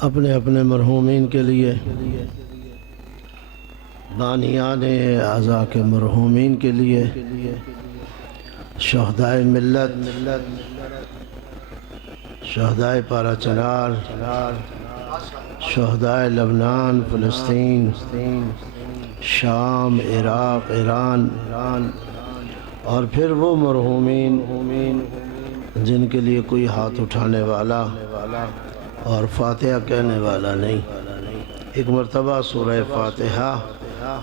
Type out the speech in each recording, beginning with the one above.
اپنے اپنے مرحومین کے لیے، بانیان اعضاء کے مرحومین کے لیے، شہدائے ملت، شہدائے پارا چنار، شہدائے لبنان، فلسطین، شام، عراق، ایران، اور پھر وہ مرحومین جن کے لیے کوئی ہاتھ اٹھانے والا اور فاتحہ کہنے والا نہیں۔ ایک مرتبہ سورہ فاتحہ،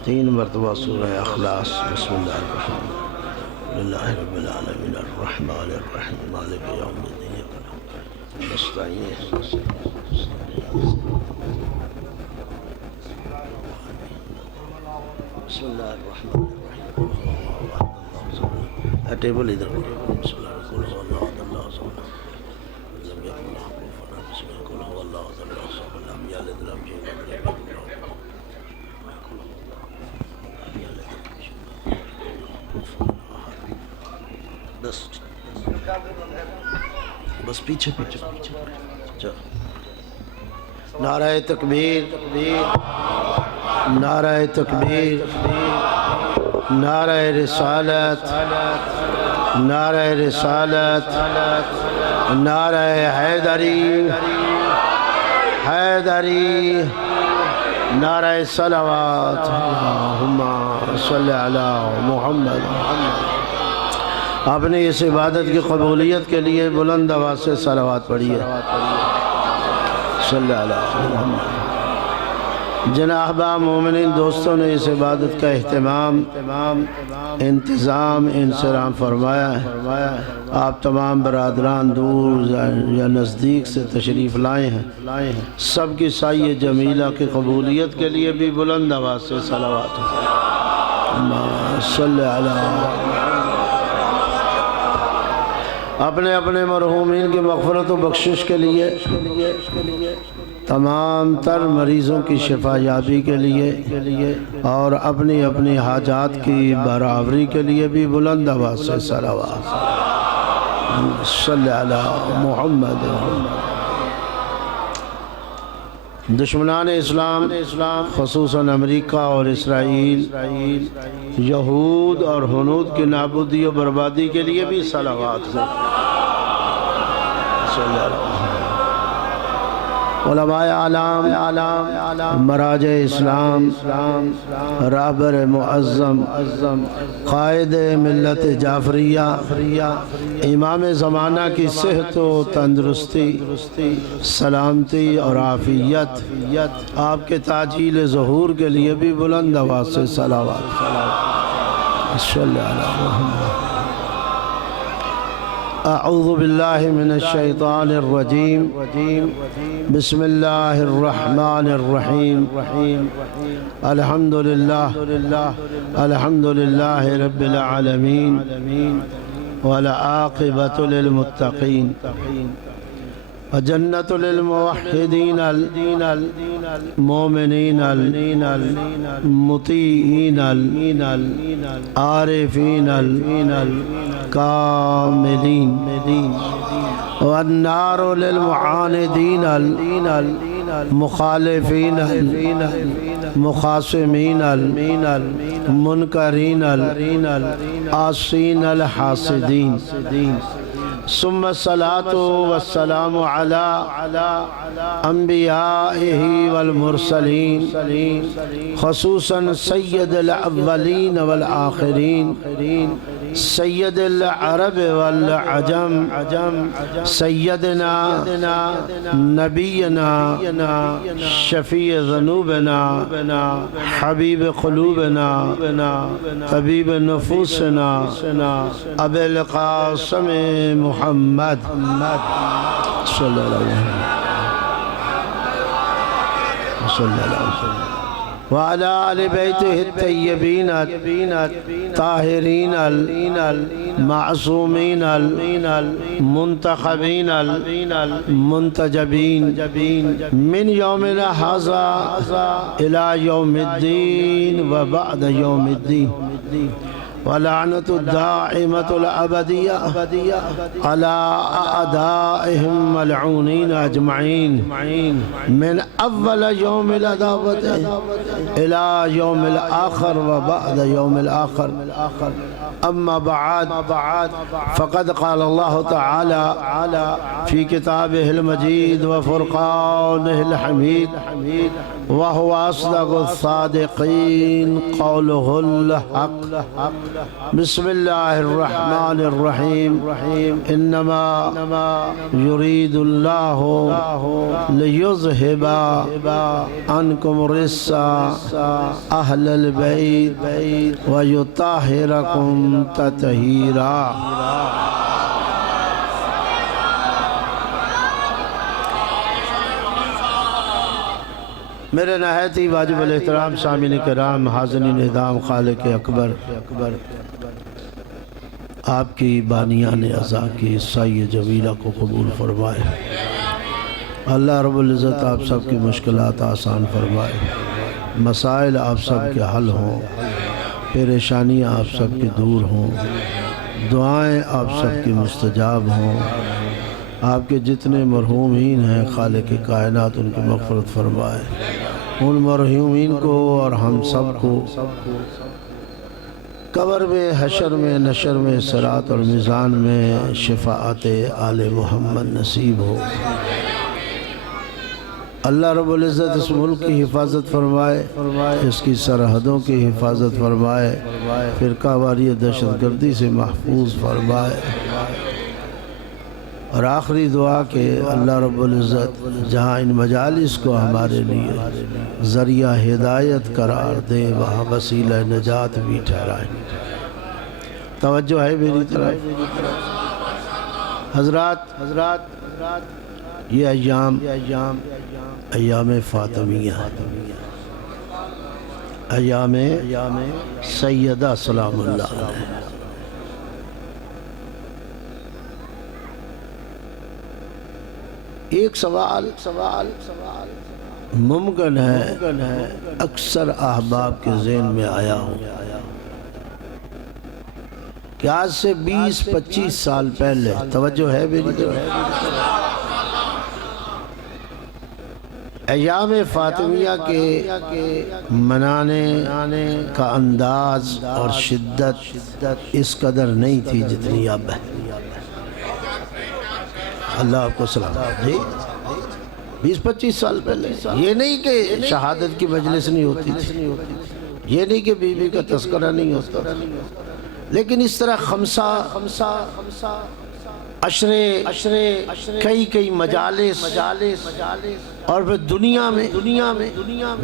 3 مرتبہ سورہ اخلاص۔ بسم اللہ الرحمن الرحیم، للہ رب العالمین الرحمن الرحیم مالک یوم الدین نستعین۔ بسم اللہ الرحمن الرحیم۔ ٹیبل ادھر کرو۔ بسم اللہ الرحمن الرحیم۔ اللہ صلی لم یکن لہ کفوا احد۔ بسم اللہ قل هو اللہ احد اللہ الصمد لم یلد ولم یولد ولم یکن له بس پیچھے چلو۔ نعرہ تکبیر، نعرہ تکبیر، نعرہ رسالت، نعرہ رسالت، نعرہ حیدری، حیدری، نعرہ صلوات، اللہم صلی علی محمد۔ آپ نے اس عبادت کی قبولیت کے لیے بلند آواز سے صلوات پڑھی ہے۔ صلی اللہ علیہ محمد۔ جن احباب مومنین دوستوں نے اس عبادت کا اہتمام، انتظام، انصرام فرمایا ہے، آپ تمام برادران دور یا نزدیک سے تشریف لائے ہیں، سب کی سایہ جمیلہ کی قبولیت کے لیے بھی بلند آواز سے صلوات۔ اللہم صلی علی۔ اپنے اپنے مرحومین کی مغفرت و بخشش کے لیے، تمام تر مریضوں کی شفا یابی کے لیے، اور اپنی اپنی حاجات کی برآوری کے لیے بھی بلند آواز سے صلوات۔ صلی علی محمد۔ دشمنان اسلام، خصوصاً امریکہ اور اسرائیل، یہود اور ہنود کی نابودی و بربادی کے لیے بھی صلوات ہیں۔ علماء اعلام، مراجع اسلام، رہبر معظم، قائد ملت جعفریہ، امام زمانہ کی صحت و تندرستی، سلامتی اور عافیت، آپ کے تعجیل ظہور کے لیے بھی بلند آواز سے صلوات۔ صلی اللہ علیہ وسلم۔ اعوذ باللہ من الشیطان الرجیم، بسم اللہ الرحمن الرحیم، الحمدللہ رب العالمین، والعاقبۃ للمتقین، وجنت للموحدین المؤمنین المطیعین العارفین الکاملین، والنار للمعاندین المخالفین المخاصمین المنکرین العاصین الحاسدین۔ ثم الصلاة والسلام على انبیائه والمرسلین، خصوصاً سید الاولین والآخرین، سید العرب والعجم، سیدنا نبینا شفیع ذنوبنا، حبیب قلوبنا، طبیب نفوسنا، ابی القاسم محمد صلی اللہ علیہ وسلم۔ وعلى آل بيته الطيبين الطاهرين المعصومين المنتخبين المنتجبين من يومنا هذا إلى يوم الدين وبعد يوم الدين، ولعنة الدائمة الأبدية على أعدائهم ملعونين أجمعين من أول يوم العداوة إلى يوم الآخر وبعد يوم الآخر. أما بعد، فقد قال الله تعالى في كتابه المجيد وفرقانه الحميد وهو أصدق الصادقين قوله الحق. بسم الله الرحمن الرحيم. إنما يريد الله ليذهب عنكم الرجس أهل البيت ويطهركم تطهيرا. میرے نہایت ہی واجب الاحترام سامعین کرام، حاضرین اعظام، خالق اکبر آپ کی بانیان عزا کی سعی جمیلہ کو قبول فرمائے. اللہ رب العزت آپ سب کی مشکلات آسان فرمائے، مسائل آپ سب کے حل ہوں، پریشانیاں آپ سب کی دور ہوں، دعائیں آپ سب کی مستجاب ہوں. آپ کے جتنے مرحومین ہیں خالق کائنات ان کی مغفرت فرمائے. ان مرحومین کو اور ہم سب کو قبر میں، حشر میں، نشر میں، صراط اور میزان میں شفاعت آل محمد نصیب ہو. اللہ رب العزت اس ملک کی حفاظت فرمائے، اس کی سرحدوں کی حفاظت فرمائے، فرقہ واری دہشت گردی سے محفوظ فرمائے. اور آخری دعا کہ اللہ رب العزت جہاں ان مجالس کو ہمارے لیے ذریعہ ہدایت قرار دے، وہاں وسیلہ نجات بھی ٹھہرائیں. توجہ ہے میری طرف حضرات. یہ ایام فاطمیہ، ایام سیدہ سلام اللہ علیہ. ایک سوال ممکن ہے اکثر احباب کے ذہن میں آیا ہو کہ آج سے 20-25 سال پہلے، توجہ ہے میری طرف، ایام فاطمیہ کے منانے کا انداز اور شدت اس قدر نہیں تھی جتنی اب ہے. اللہ آپ کو سلامت. جی 20-25 سال پہلے یہ نہیں کہ شہادت کی مجلس نہیں ہوتی تھی، یہ نہیں کہ بی بی کا تذکرہ نہیں ہوتا، لیکن اس طرح خمسہ عشرے کئی مجالس اور پھر دنیا میں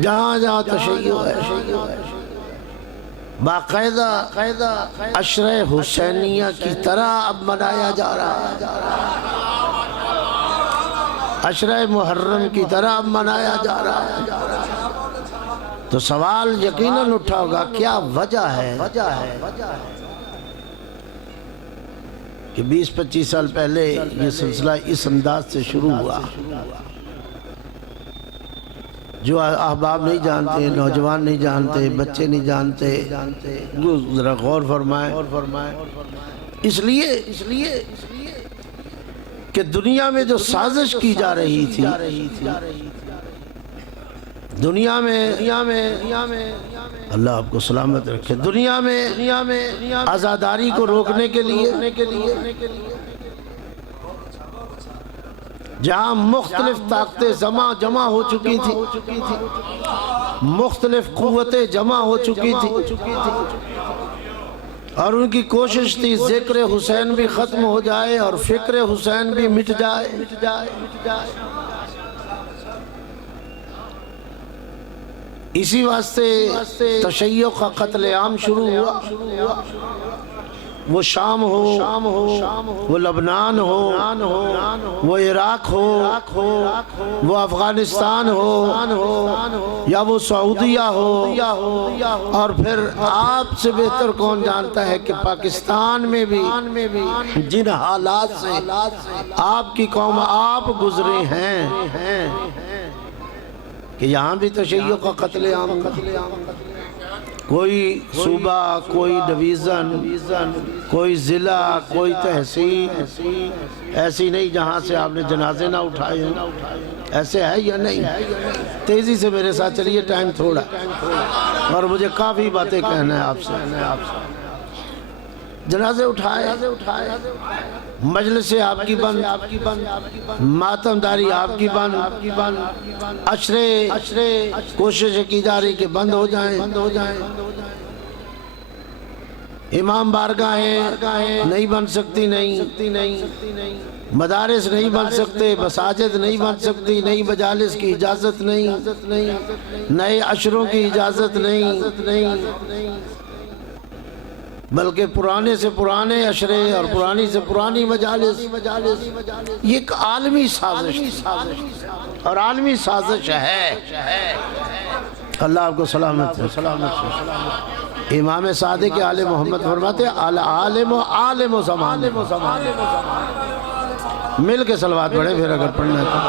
جہاں تشیع ہے باقاعدہ عشرہ حسینیہ کی طرح اب منایا جا رہا ہے، عشرہ محرم کی طرح اب منایا جا رہا ہے. تو سوال یقیناً اٹھا ہوگا کیا وجہ ہے کہ 20-25 سال پہلے یہ سلسلہ اس انداز سے شروع ہوا. جو احباب نہیں جانتے، نوجوان نہیں جانتے، بچے نہیں جانتے، ذرا غور فرمائیں. اس لیے کہ دنیا میں جو سازش کی جا رہی تھی، دنیا میں اللہ آپ کو سلامت رکھے، دنیا میں آزاداری کو روکنے کے لیے جہاں مختلف طاقتیں جمع ہو چکی تھی، مختلف قوتیں جمع ہو چکی تھی، اور ان کی کوشش تھی ذکر حسین بھی ختم ہو جائے اور فکر حسین بھی مٹ جائے. اسی واسطے تشیع کا قتل عام شروع ہوا. وہ شام ہو، وہ لبنان ہو، وہ عراق ہو، وہ افغانستان ہو، یا وہ سعودیہ ہو، اور پھر آپ سے بہتر کون جانتا ہے کہ پاکستان میں بھی جن حالات سے آپ کی قوم آپ گزرے ہیں کہ یہاں بھی تشیع کا قتل عام، کوئی صوبہ، کوئی ڈویژن، کوئی ضلع، کوئی تحصیل ایسی نہیں جہاں سے آپ نے جنازے نہ اٹھائے ہوں۔ ایسے ہے یا نہیں؟ تیزی سے میرے ساتھ چلیے، ٹائم تھوڑا اور مجھے کافی باتیں کہنا ہے آپ سے۔ جنازے اٹھائے، مجلس آپ کی بند، ماتمداری آپ کی بند، عشرے کوشش کی جا رہی کہ بند ہو جائیں، امام بارگاہیں نہیں بن سکتی، نہیں مدارس نہیں بن سکتے، مساجد نہیں بن سکتی، نئی مجالس کی اجازت نہیں، نئے عشروں کی اجازت نہیں، بلکہ پرانے سے پرانے عشرے اور پرانی سے پرانی مجالس، یہ ایک عالمی سازش اور عالمی سازش ہے۔ اللہ آپ کو سلامت ہے۔ امام صادق آل محمد فرماتے العالم عالم زمان، مل کے صلوات پڑھیں پھر اگر پڑھنا ہے تو۔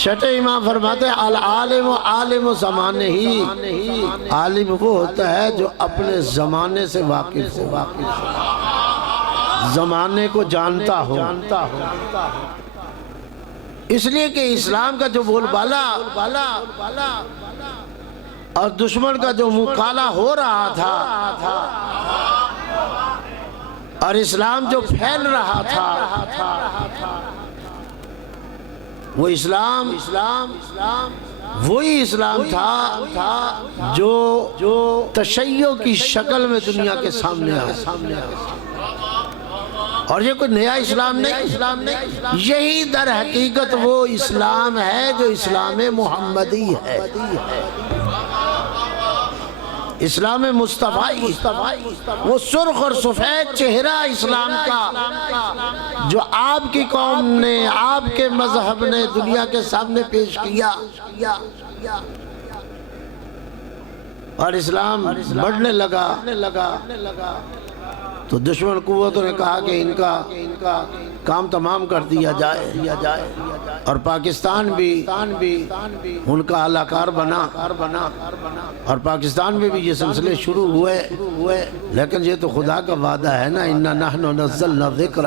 چھٹے امام فرماتے ہیں العالم عالم زمانے ہی، عالم وہ ہوتا ہے جو اپنے زمانے سے واقف ہو، زمانے کو جانتا ہو۔ اس لیے کہ اسلام کا جو بول بالا اور دشمن کا جو منہ کالا ہو رہا تھا اور اسلام جو پھیل رہا تھا، وہ اسلام وہی اسلام تھا جو تشیع کی شکل میں دنیا کے سامنے آیا، اور یہ کوئی نیا اسلام نہیں، یہی در حقیقت وہ اسلام ہے جو اسلام محمدی ہے، اسلام مصطفی، وہ سرخ اور سفید چہرہ اسلام کا جو آپ کی قوم نے، آپ کے مذہب نے دنیا کے سامنے پیش کیا، اور اسلام بڑھنے لگا تو دشمن قوتوں نے کہا کہ ان کا کام تمام کر دیا جائے، اور پاکستان بھی ان کا اعلی کار بنا، اور پاکستان میں بھی یہ سلسلے شروع ہوئے، لیکن یہ تو خدا کا وعدہ ہے نا، اِنَّا نَحْنُ نَزَّلْنَا الذِّكْرَ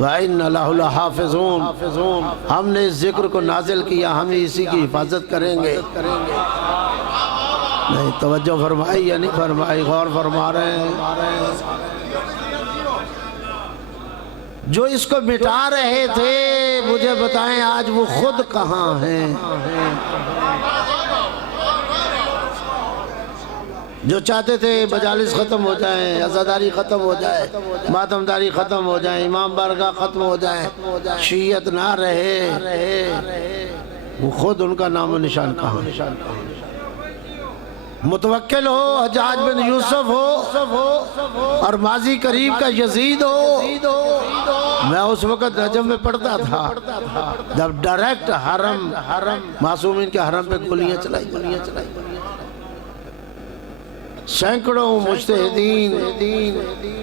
وَإِنَّا لَهُ لَحَافِظُونَ، ہم نے اس ذکر کو نازل کیا، ہم اسی کی حفاظت کریں گے۔ نہیں توجہ فرمائی یا نہیں فرمائی؟ غور فرما رہے ہیں؟ جو اس کو مٹا رہے تھے مجھے بتائیں آج وہ خود کہاں ہیں؟ جو چاہتے تھے مجالس ختم ہو جائیں، عزاداری ختم ہو جائے، ماتمداری ختم ہو جائیں، امام بارگاہ ختم ہو جائیں، شیعت نہ رہے، وہ خود ان کا نام و نشان کہاں؟ متوکل ہو، حجاج بن یوسف ہو، اور ماضی قریب کا یزید ہو۔ میں اس وقت نجم میں پڑھتا تھا جب ڈائریکٹ حرم معصومین کے حرم پہ گولیاں چلائی، سینکڑوں مجتہدین،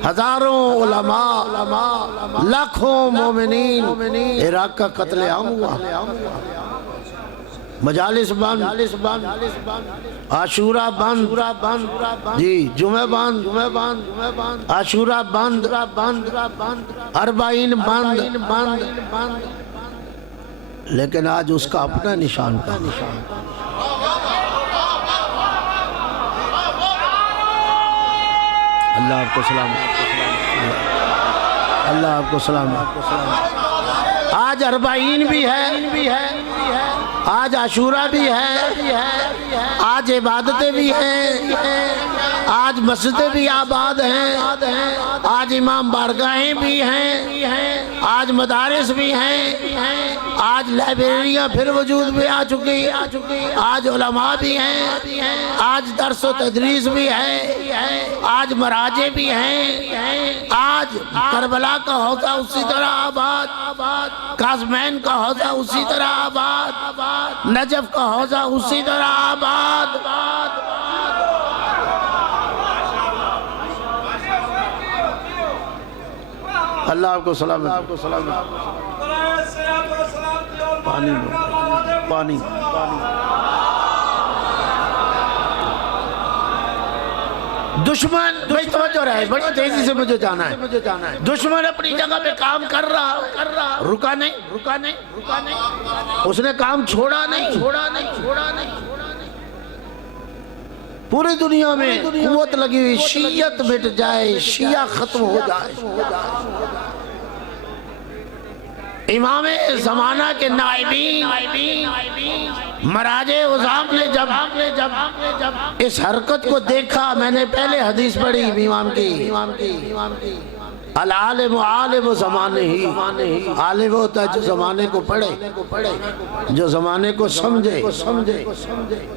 ہزاروں علماء، لاکھوں مومنین، عراق کا قتل عام ہوا، مجالس بند، عاشورہ بند، جی جمعہ بند، عاشورہ بند، اربعین بند، لیکن آج اس کا اپنا نشان کا اللہ آپ کو سلام، اللہ آپ کو سلام۔ آج اربعین بھی ہے، آج عاشورہ بھی ہے، آج عبادتیں بھی ہیں، آج مسجدیں بھی آباد ہیں، آج امام بارگاہیں بھی ہیں، آج مدارس بھی ہیں، آج لائبریریاں پھر وجود میں آ چکی، آج علماء بھی ہیں، آج درس و تدریس بھی ہے، آج مراجع بھی ہیں، آج کربلا کا حوضہ اسی طرح آباد، قاسمین کا حوضہ اسی طرح آباد، نجف کا حوضہ اسی طرح آباد۔ اللہ آپ کو سلامت، پانی پانی دشمن، بھئی توجہ رہے، بڑی تیزی سے مجھے جانا ہے۔ دشمن اپنی جگہ پہ کام کر رہا، رکا نہیں، اس نے کام چھوڑا نہیں۔ پوری دنیا میں قوت لگی ہوئی، شیعت مٹ جائے، شیعہ ختم ہو جائے۔ امام زمانہ کے نائبین مراجع عظام نے جب اس حرکت کو دیکھا، میں نے پہلے حدیث پڑھی امام کی، العالم عالم زمانے ہی، عالم ہوتا ہے جو زمانے کو پڑھے، جو زمانے کو سمجھے،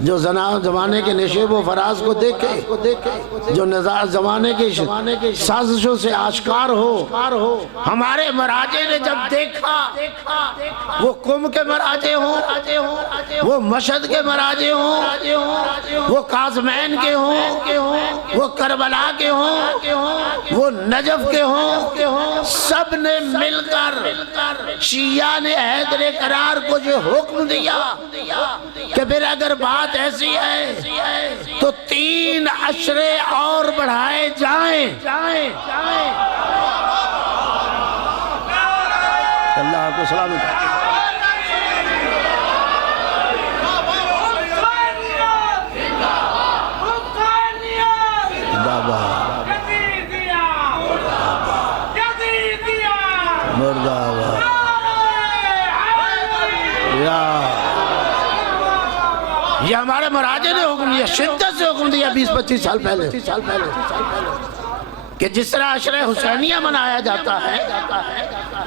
جو زمانے کے نشیب و فراز کو دیکھے، جو زمانے کے سازشوں سے آشکار ہو۔ ہمارے مراجع نے جب دیکھا، وہ قم کے مراجع ہوں، وہ مشہد کے مراجع ہوں، وہ قاسمین کے ہوں، وہ کربلا کے ہوں، وہ نجف کے ہوں، سب نے مل کر شیعہ نے حیدر قرار کو یہ حکم دیا کہ پھر اگر بات ایسی ہے تو 3 عشرے اور بڑھائے جائیں۔ اللہ آپ کو سلامت۔ یہ ہمارے مراجع نے حکم دیا، شدت سے حکم دیا 20-25 سال پہلے، کہ جس طرح عشرہ حسینیہ منایا جاتا ہے،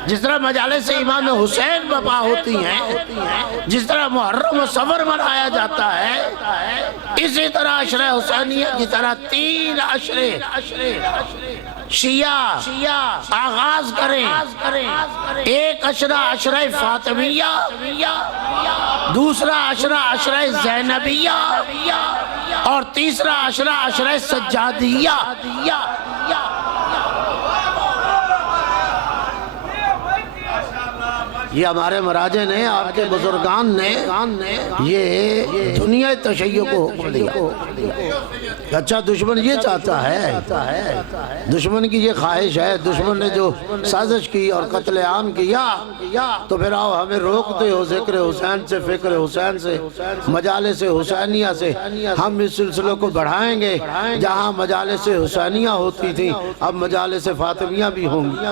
جس طرح مجالس امام حسین بپا ہوتی ہیں، جس طرح محرم و صفر منایا جاتا ہے، اسی طرح عشرہ حسینیہ کی طرح 3 عشرے شیعہ آغاز کریں۔ ایک عشرہ عشرہ فاطمیہ، دوسرا عشرہ عشرہ زینبیہ، اور تیسرا عشرہ عشرہ سجادیہ۔ یہ ہمارے مراجع نے، آپ کے بزرگان نے یہ دنیا تشیع کو حکم دیا۔ اچھا دشمن یہ چاہتا ہے، دشمن کی یہ خواہش ہے، دشمن نے جو سازش کی اور قتل عام کیا، تو پھر آؤ ہمیں روکتے ہو ذکر حسین سے، فکر حسین سے، مجالس حسینیہ سے۔ ہم اس سلسلے کو بڑھائیں گے، جہاں مجالس حسینیہ ہوتی تھی اب مجالس فاطمیہ بھی ہوں گی،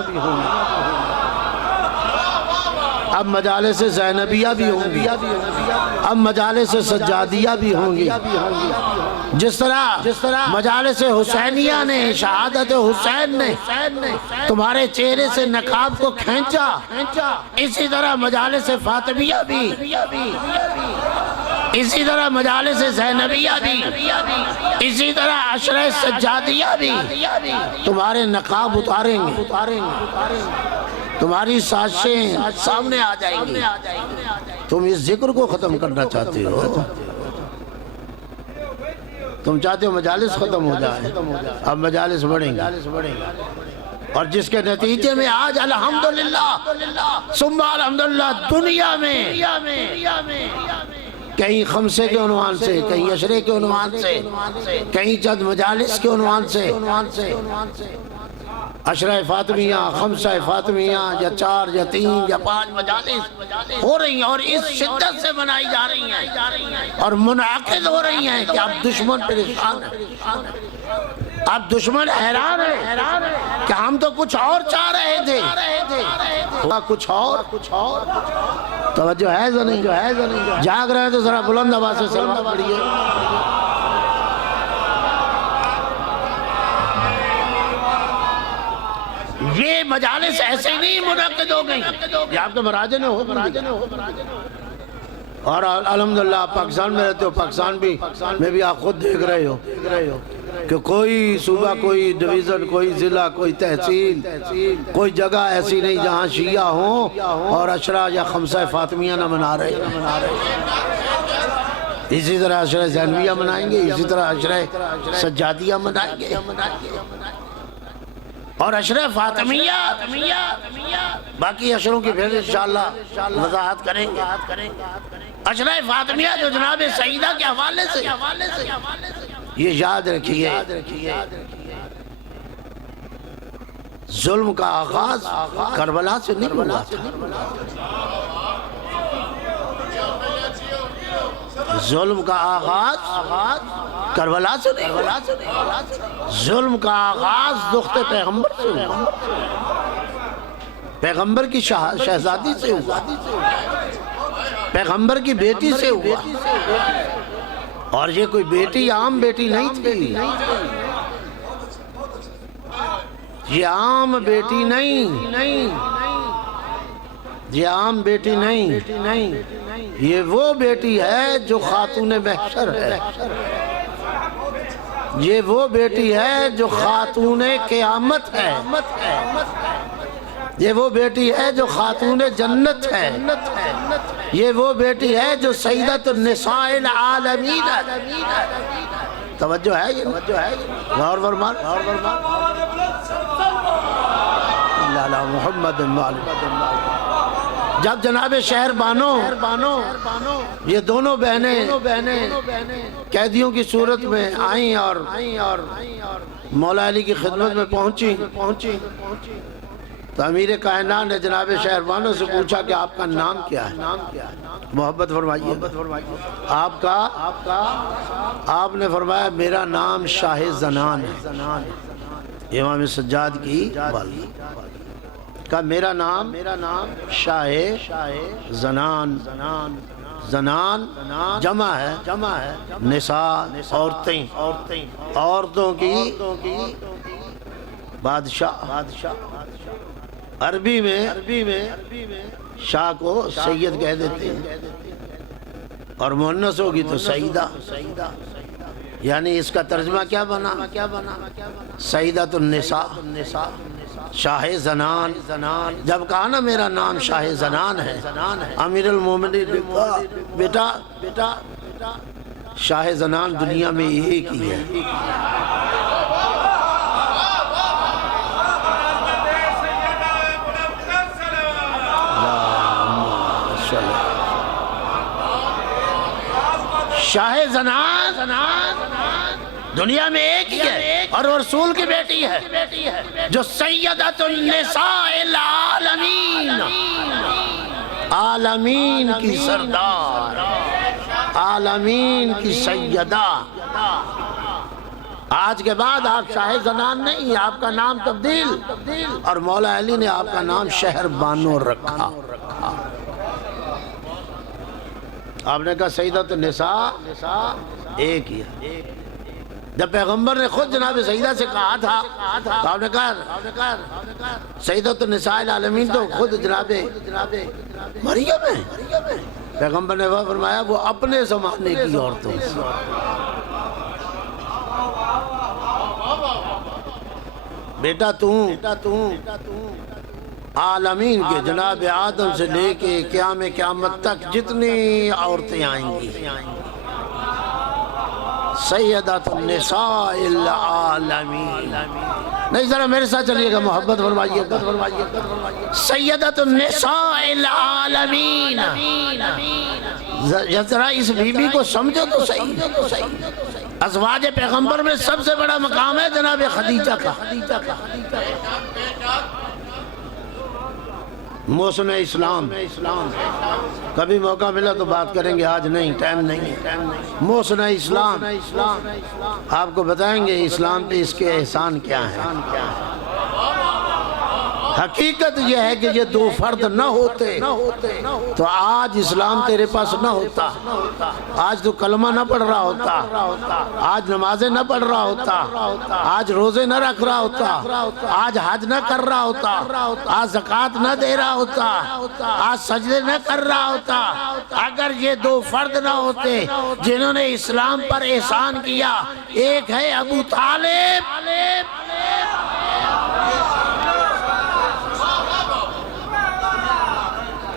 اب مجالس زینبیہ بھی ہوں گی، اب مجالس سجادیہ بھی ہوں گی۔ جس طرح مجالس حسینیہ نے، شہادت حسین نے تمہارے چہرے سے نقاب کو کھینچا، اسی طرح مجالس فاطمیہ بھی، اسی طرح مجالس زینبیہ بھی، اسی طرح عشرہ سجادیہ بھی تمہارے نقاب اتاریں گے، تمہاری سازشیں سامنے آ جائیں گی۔ تم اس ذکر کو ختم کرنا چاہتے ہو، تم چاہتے ہو مجالس ختم ہو جائے، اب مجالس بڑھیں گے، اور جس کے نتیجے میں آج الحمدللہ ثم الحمدللہ دنیا میں کہیں خمسے کے عنوان سے، کہیں عشرے کے عنوان سے، کہیں چند مجالس کے عنوان سے عشرہ فاطمیہ، خمسہ فاطمیہ، یا 4 یا 3 یا 5 مجالس ہو رہی ہیں، اور اس شدت سے منائی جا رہی ہیں اور منعقد ہو رہی ہیں کہ اب دشمن پریشان ہے، اب دشمن حیران ہے کہ ہم تو کچھ اور چاہ رہے تھے، کچھ اور۔ توجہ ہے یا نہیں؟ جاگ رہے تو ذرا بلند آواز سے سلام پڑھیے۔ یہ مجالس ایسے نہیں منعقد ہو گئی، یہ آپ کے مراجع نے ہو اور الحمدللہ پاکستان میں رہتے ہو، پاکستان میں بھی آپ خود دیکھ رہے ہو کہ کوئی صوبہ، کوئی ڈویژن، کوئی ضلع، کوئی تحصیل، کوئی جگہ ایسی نہیں جہاں شیعہ ہوں اور عشرہ یا خمسہ فاطمیہ نہ منا رہے۔ اسی طرح عشرہ زینویہ منائیں گے، اسی طرح عشرہ سجادیہ منائیں گے اور عشرہ فاطمیہ، باقی عشروں کی پھر انشاءاللہ وضاحت کریں گے۔ عشرہ فاطمیہ جو جناب سیدہ کے حوالے سے، یہ یاد رکھیے، ظلم کا آغاز کربلا سے نہیں ہوا تھا، ظلم کا آغاز کربلا سے نہیں ہوا، ظلم کا آغاز دخت پیغمبر سے ہوا، پیغمبر کی شہزادی سے ہوا، پیغمبر کی بیٹی سے ہوا، اور یہ کوئی بیٹی عام بیٹی نہیں تھی، یہ عام بیٹی نہیں، یہ عام بیٹی نہیں، یہ وہ بیٹی ہے جو خاتون محشر ہے، یہ وہ بیٹی ہے جو خاتون قیامت ہے، یہ وہ بیٹی ہے جو خاتون جنت ہے، یہ وہ بیٹی ہے جو سیدۃ النساء العالمین ہے۔ توجہ ہے، یہ غور فرمان لالا محمد جب جناب شہر بانو یہ دونوں بہنیں قیدیوں کی صورت میں آئیں اور مولا علی کی خدمت میں پہنچی تو امیر کائنات نے جناب شہر بانو سے پوچھا کہ آپ کا نام کیا ہے؟ محبت فرمائیے آپ کا، آپ نے فرمایا میرا نام شاہ زنان ہے، امام سجاد کی والدہ کا میرا نام شاہ زنان، زنان جمع ہے نساء، عورتوں کی بادشاہ، عربی میں شاہ کو سید کہہ دیتے ہیں اور مؤنث ہوگی تو سیدہ، یعنی اس کا ترجمہ کیا بنا؟ سیدۃ النساء، شاہ زنان۔ جب کہا نا میرا نام شاہ زنان ہے، امیر المومنین نے کہا بیٹا شاہ زنان دنیا میں ایک ہی ہے، شاہ زنان دنیا میں ایک ہی ہے اور وہ رسول کی بیٹی ہے جو سیدۃ النساء العالمین، عالمین کی سردار، عالمین کی سیدہ۔ آج کے بعد آپ شاہ زنان نہیں، آپ کا نام تبدیل، اور مولا علی نے آپ کا نام شہر بانو رکھا۔ آپ نے کہا سیدۃ النساء ایک ہی ہے۔ جب پیغمبر نے خود جناب سیدہ سے کہا تھا تو آپ نے کہا سیدۃ النساء العالمین تو خود جناب مریم ہے۔ پیغمبر نے وہ فرمایا وہ اپنے زمانے کی عورتوں سے، بیٹا تو عالمین کے جناب آدم سے لے کے قیامت تک جتنی عورتیں آئیں گی سیدۃ النساء العالمین، نہیں ذرا میرے ساتھ چلیے گا، محبت فرمائیے سیدۃ النساء العالمین۔ ذرا اس بی بی کو سمجھو تو صحیح، ازواج پیغمبر میں سب سے بڑا مقام ہے جناب خدیجہ کا، محسن اسلام۔ کبھی موقع ملا تو بات کریں گے، آج نہیں، ٹائم نہیں ہے۔ محسن اسلام آپ کو بتائیں گے اسلام پہ اس کے احسان کیا ہیں۔ حقیقت یہ ہے کہ یہ دو فرد نہ ہوتے تو آج اسلام تیرے پاس نہ ہوتا، آج تو کلمہ نہ پڑھ رہا ہوتا، آج نمازیں نہ پڑھ رہا ہوتا، آج روزے نہ رکھ رہا ہوتا، آج حج نہ کر رہا ہوتا، آج زکوٰۃ نہ دے رہا ہوتا، آج سجدے نہ کر رہا ہوتا۔ اگر یہ دو فرد نہ ہوتے جنہوں نے اسلام پر احسان کیا، ایک ہے ابو طالب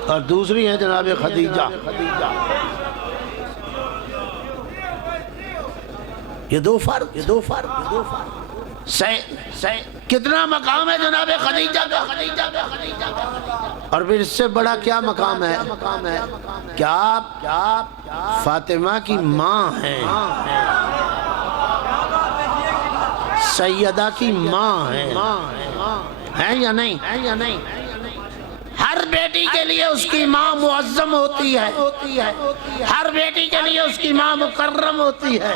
اور دوسری ہے جناب خدیجہ۔ یہ دو فرد کتنا مقام ہے جناب خدیجہ کا، اور پھر اس سے بڑا کیا مقام ہے کہ آپ فاطمہ کی ماں ہیں، سیدہ کی ماں ہیں یا نہیں؟ ہر بیٹی کے لیے اس کی ماں معظم ہوتی ہے، ہر بیٹی کے لیے اس کی ماں مکرم ہوتی ہے،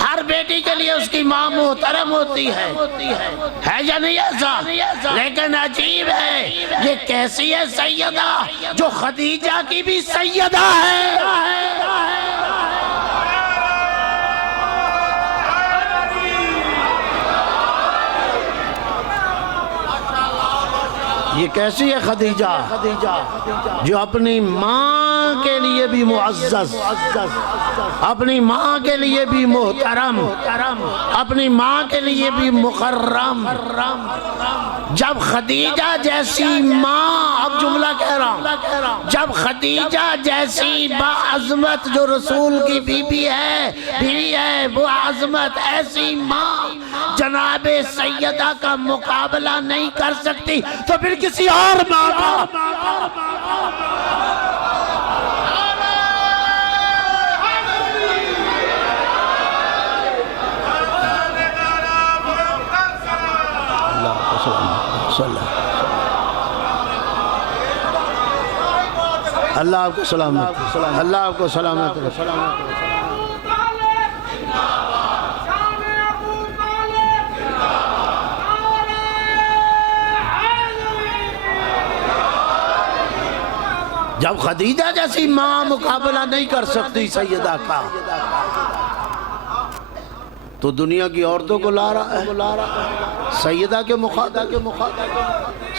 ہر بیٹی کے لیے اس کی ماں محترم ہوتی ہے یا نہیں ایسا؟ لیکن عجیب ہے یہ کیسی ہے سیدہ جو خدیجہ کی بھی سیدہ ہے۔ یہ کیسی ہے خدیجہ جو اپنی ماں کے لیے بھی معزز، اپنی ماں کے لیے بھی محترم، اپنی ماں کے لیے بھی مکرم۔ جب خدیجہ جیسی ماں، اب جملہ کہہ رہا ہوں، جب خدیجہ جیسی باعظمت جو رسول کی بیوی ہے وہ عظمت، ایسی ماں جناب سیدہ کا مقابلہ نہیں کر سکتی تو پھر کسی اور ماں کا۔ اللہ آپ کو سلامت، اللہ آپ کو سلامت۔ جب خدیجہ جیسی ماں مقابلہ نہیں کر سکتی سیدہ کا تو دنیا کی عورتوں کو لا رہا ہے سیدہ کے مخاطب۔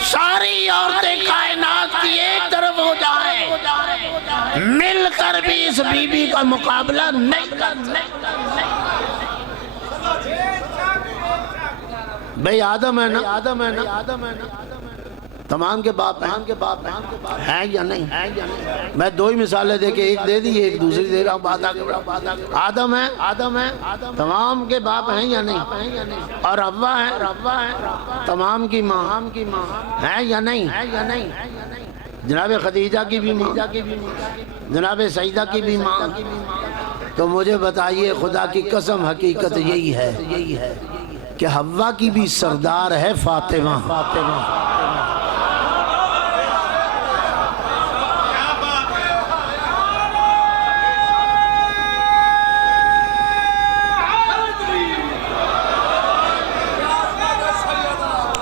ساری عورتیں کائنات کی ایک طرف ہو جائیں، مل کر بھی اس بی بی کا مقابلہ نہیں کر سکتے۔ بھئی آدم ہے نا، تمام کے باپ ہیں یا نہیں؟ میں دو ہی مثالیں دے کے ایک دے دی ایک دوسری دے رہا ہوں، بات آگے۔ آدم ہے، تمام کے باپ ہیں یا نہیں؟ اور حوا ہے، تمام کی ماں ہیں یا نہیں؟ جناب خدیجہ کی بھی ماں، جناب سیدہ کی بھی ماں۔ تو مجھے بتائیے خدا کی قسم حقیقت یہی ہے کہ حوا کی بھی سردار ہے فاطمہ۔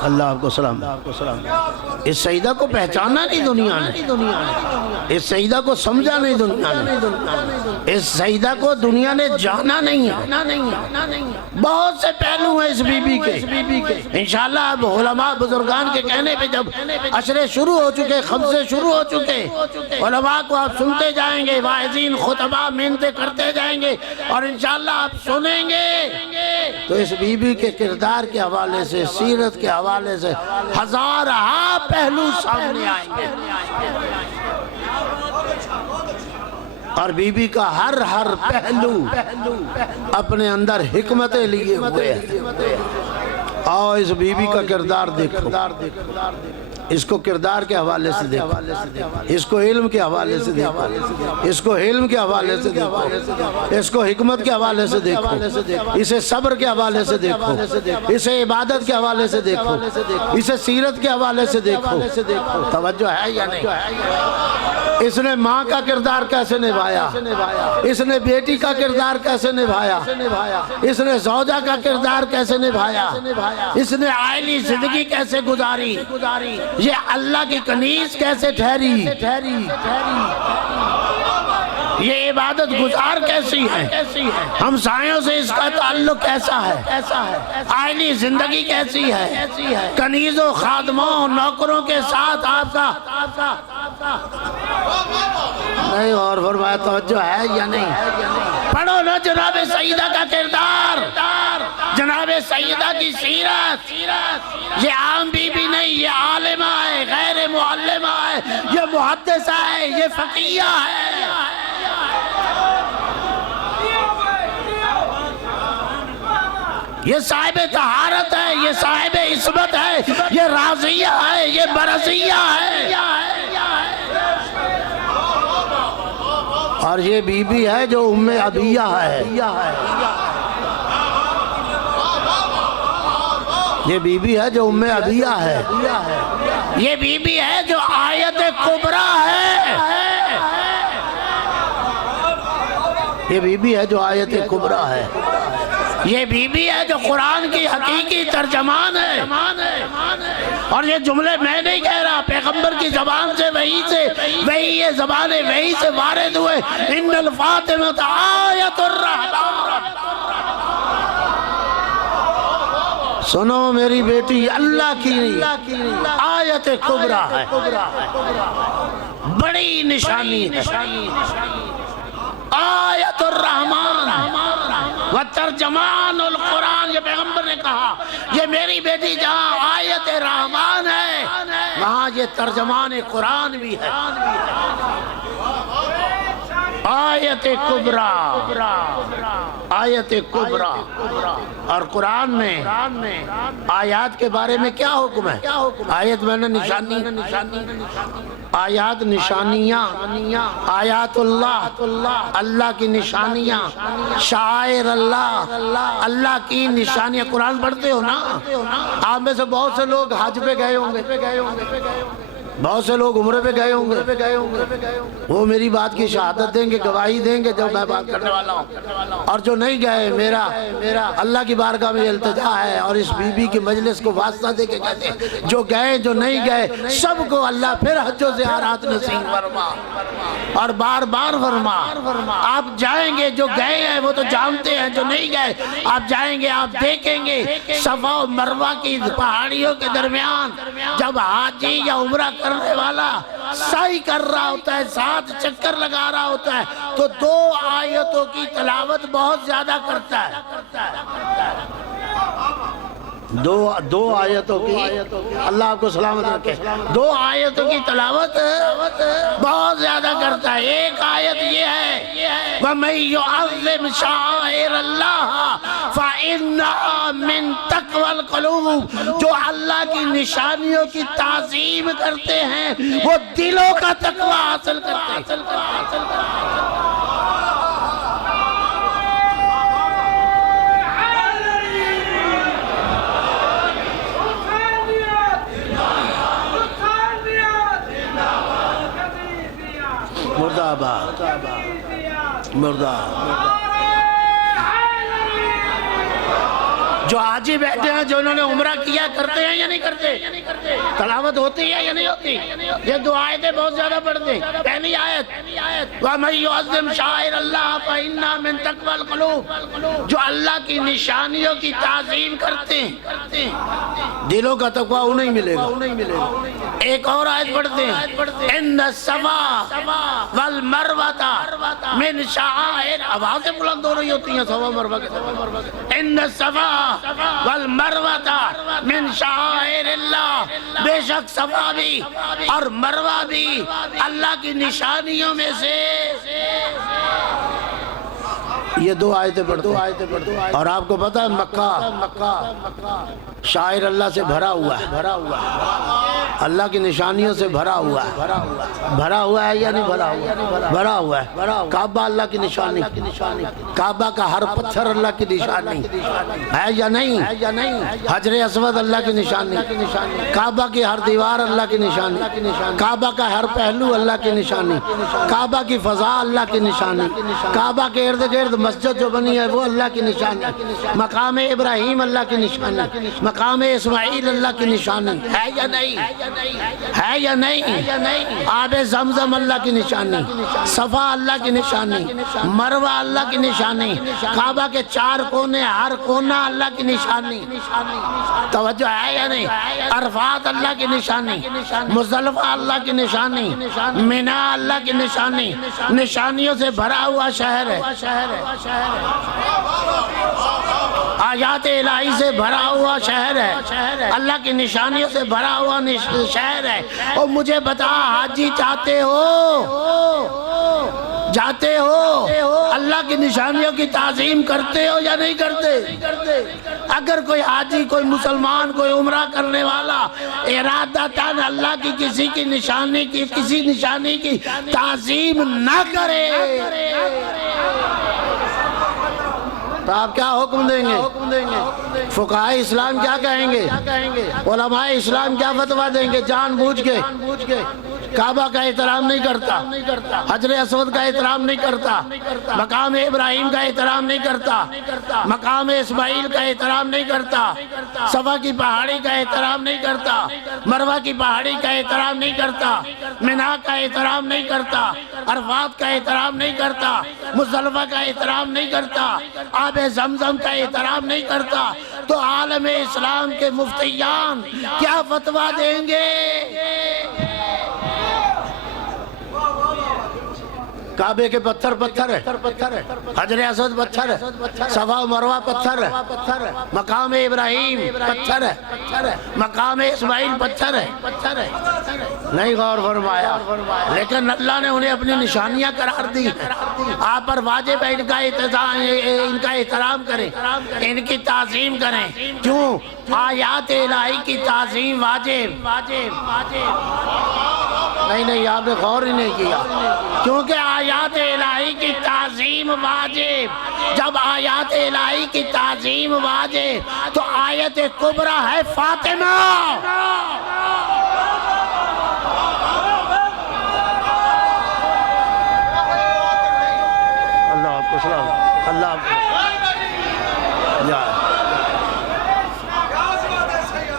اللہ آپ کو سلام۔ اس سیدہ کو پہچانا نہیں دنیا نے، اس سیدہ کو سمجھا نہیں دنیا نے، اس سیدہ کو دنیا نے جانا نہیں ہے۔ بہت سے پہلو ہیں اس بی بی کے، انشاءاللہ اب علماء بزرگان کے کہنے پہ جب عشرے شروع ہو چکے، خمسے شروع ہو چکے، علماء کو آپ سنتے جائیں گے، واعظین خطبہ محنتیں کرتے جائیں گے اور انشاءاللہ آپ سنیں گے تو اس بی بی کے کردار کے حوالے سے، سیرت کے حوالے سے ہزارہ پہلو سامنے آئیں گے، اور بی بی کا ہر پہلو اپنے اندر حکمتیں لیے ہوئے ہیں۔ آؤ اس بی بی کا کردار دیکھو۔ اس کو کردار کے حوالے سے دیکھو، اس کو علم کے حوالے سے دیکھو، اس کو علم کے حوالے سے دیکھو، اس کو حکمت کے حوالے سے دیکھو، اسے صبر کے حوالے سے دیکھو، اسے عبادت کے حوالے سے دیکھو، اسے سیرت کے حوالے سے دیکھو۔ توجہ ہے یا نہیں؟ اس نے ماں کا کردار کیسے نبھایا، اس نے بیٹی کا کردار کیسے نبھایا، اس نے زوجہ کا کردار کیسے نبھایا، اس نے عائلی زندگی کیسے گزاری، یہ اللہ کی کنیز کیسے ٹھہری، یہ عبادت گزار کیسی ہے، ہمسایوں سے اس کا تعلق کیسا ہے، عائلی زندگی کیسی ہے، کنیزوں خادموں نوکروں کے ساتھ آپ کا نہیں اور فرمایا توجہ ہے یا نہیں؟ پڑھو نا جناب سیدہ کا کردار، جناب سیدہ کی سیرت، یہ عام بی بی نہیں، یہ عالمہ ہے، غیر معلمہ ہے، یہ محدثہ ہے، یہ فقیہ ہے۔ یہ صاحب طہارت ہے، یہ صاحب عصمت ہے، یہ راضیہ ہے، یہ برزیہ ہے، اور یہ بی بی ہے جو ام عبیہ ہے، یہ بی بی ہے جو ام عبیہ ہے، یہ بی بی ہے جو آیت کبریٰ ہے، یہ بی بی ہے جو آیت کبریٰ ہے، یہ بی بی ہے جو قرآن کی حقیقی ترجمان ہے، اور یہ جملے میں نہیں کہہ رہا، پیغمبر کی زبان سے وہی یہ زبان وہی سے وارد ہوئے، ان الفاطمۃ آیت الرحمن۔ سنو میری بیٹی، اللہ کی آیت کبریٰ ہے، بڑی نشانی ہے، آیت الرحمن وترجمان القرآن۔ یہ پیغمبر نے کہا یہ میری بیٹی جہاں آیت رحمان ہے وہاں یہ ترجمان قرآن بھی ہے، آیت کبریٰ، آیت کبریٰ۔ اور قرآن میں آیات کے بارے میں کیا حکم ہے؟ آیت میں نے نشانی، آیات نشانیاں، آیات اللہ، اللہ کی نشانیاں، شعائر اللہ، اللہ کی نشانیاں۔ قرآن پڑھتے ہو نا؟ آپ میں سے بہت سے لوگ حج پہ گئے ہوں گے، بہت سے لوگ عمرے پہ گئے ہوں گے، وہ میری بات کی شہادت دیں گے، گواہی دیں گے جب میں بات کرنے والا ہوں۔ اور جو نہیں گئے، میرا اللہ کی بارگاہ میں التجا ہے اور اس بی بی کی مجلس کو واسطہ دے کے کہتے ہیں جو گئے جو نہیں گئے سب کو اللہ پھر حج و زیارات نصیب فرما اور بار بار فرما۔ آپ جائیں گے، جو گئے ہیں وہ تو جانتے ہیں، جو نہیں گئے آپ جائیں گے، آپ دیکھیں گے صفا و مروہ کی پہاڑیوں کے درمیان جب حاجی یا عمرہ کرنے والا سعی کر رہا ہوتا ہے، 7 چکر لگا رہا ہوتا ہے تو 2 آیتوں کی تلاوت بہت زیادہ کرتا ہے، دو آیتوں کی، اللہ آپ کو سلامت رکھے، 2 آیتوں کی تلاوت بہت زیادہ کرتا ہے۔ ایک آیت یہ ہے وَمَن يُعَظِّمْ شَعَائِرَ اللَّهِ فَإِنَّهَا مِن تَقْوَى الْقُلُوبِ، جو اللہ کی نشانیوں کی تعظیم کرتے ہیں وہ دلوں کا تقوی حاصل کرتے ہیں۔ مردہ آباد، مردہ آباد۔ جو حاجی بیٹھے ہیں جو انہوں نے عمرہ کیا کرتے ہیں یا نہیں کرتے؟ تلاوت ہوتی ہے یا نہیں ہوتی؟ یہ 2 آیتیں بہت زیادہ پڑھتے ہیں۔ پہلی آیت وَمَن يُعَظِّمْ شَعَائِرَ اللَّهِ فَإِنَّهَا مِن تَقْوَى الْقُلُوبِ، جو اللہ کی نشانیوں کی تعظیم کرتے ہیں دلوں کا تقویٰ انہیں ملے گا۔ ایک اور آیت پڑھتے ہیں اِنَّ الصَّفَا وَالْمَرْوَةَ مِن شَعَائِرِ، آوازیں بلند ہو رہی ہوتی ہیں صفا مروہ کے، اِنَّ الصَّفَا وَالْمَرْوَةَ مِن شَعَائِرِ اللَّهِ، بے شک صفا بھی اور مروہ بھی اللہ کی نشانیوں میں سے۔ یہ دو آیتیں پڑھتے ہیں۔ اور آپ کو پتا ہے مکہ شاعر اللہ سے بھرا ہوا ہے، اللہ کی نشانیوں سے بھرا ہوا ہے یا نہیں بھرا ہوا ہے۔ کعبہ اللہ کی نشانی، کعبہ کا ہر پتھر اللہ کی نشانی ہے یا نہیں؟ حجر اسود اللہ کی نشانی، کعبہ کی ہر دیوار اللہ کی نشانی، کعبہ کا ہر پہلو اللہ کی نشانی، کعبہ کی فضا اللہ کی نشانی، کعبہ کے ارد گرد مسجد جو بنی ہے وہ اللہ کی نشانی، مقام ابراہیم اللہ کی نشانی، مقام اسماعیل اللہ کی نشانی ہے یا نہیں؟ آب زمزم اللہ کی نشانی، صفا اللہ کی نشانی، مروہ اللہ کی نشانی، کعبہ کے چار کونے ہر کونا اللہ کی نشانی، توجہ ہے یا نہیں؟ عرفات اللہ کی نشانی، مزدلفہ اللہ کی نشانی، منی اللہ کی نشانی، نشانیوں سے بھرا ہوا شہر ہے، آیات الہی سے بھرا ہوا شہر ہے، اللہ کی نشانیوں سے بھرا ہوا شہر ہے۔ اور مجھے بتا حاجی جاتے ہو اللہ کی نشانیوں کی تعظیم کرتے ہو یا نہیں کرتے؟ اگر کوئی حاجی، کوئی مسلمان، کوئی عمرہ کرنے والا ارادتاً اللہ کی کسی نشانی کی تعظیم نہ کرے تو آپ کیا حکم دیں گے؟ فقہاء اسلام کیا کہیں گے؟ علماء اسلام کیا فتویٰ دیں گے؟ جان بوجھ کے کعبہ کا احترام نہیں کرتا، حجر اسود کا احترام نہیں کرتا، مقام ابراہیم کا احترام نہیں کرتا، مقام اسماعیل کا احترام نہیں کرتا، صفا کی پہاڑی کا احترام نہیں کرتا، مروہ کی پہاڑی کا احترام نہیں کرتا، منی کا احترام نہیں کرتا، عرفات کا احترام نہیں کرتا، مزدلفہ کا احترام نہیں کرتا، آب زمزم کا احترام نہیں کرتا، تو عالم اسلام کے مفتیان کیا فتویٰ دیں گے؟ کعبے کے پتھر ہے، حجر اسود پتھر ہے، صفا و مروہ پتھر ہے، مقام ابراہیم پتھر ہے، مقام اسماعیل پتھر ہے، نہیں غور فرمایا، لیکن اللہ نے انہیں اپنی نشانیاں قرار دی۔ آپ پر واجب ہے ان کا احترام کریں، ان کی تعظیم کریں۔ کیوں؟ آیات الہی کی تعظیم واجب۔ نہیں آپ نے غور ہی نہیں کیا، کیونکہ آیات الہی کی تعظیم واجب۔ جب آیات الہی کی تعظیم واجب تو آیت کبریٰ ہے فاطمہ۔ اللہ آپ کو سلام، اللہ آپ کو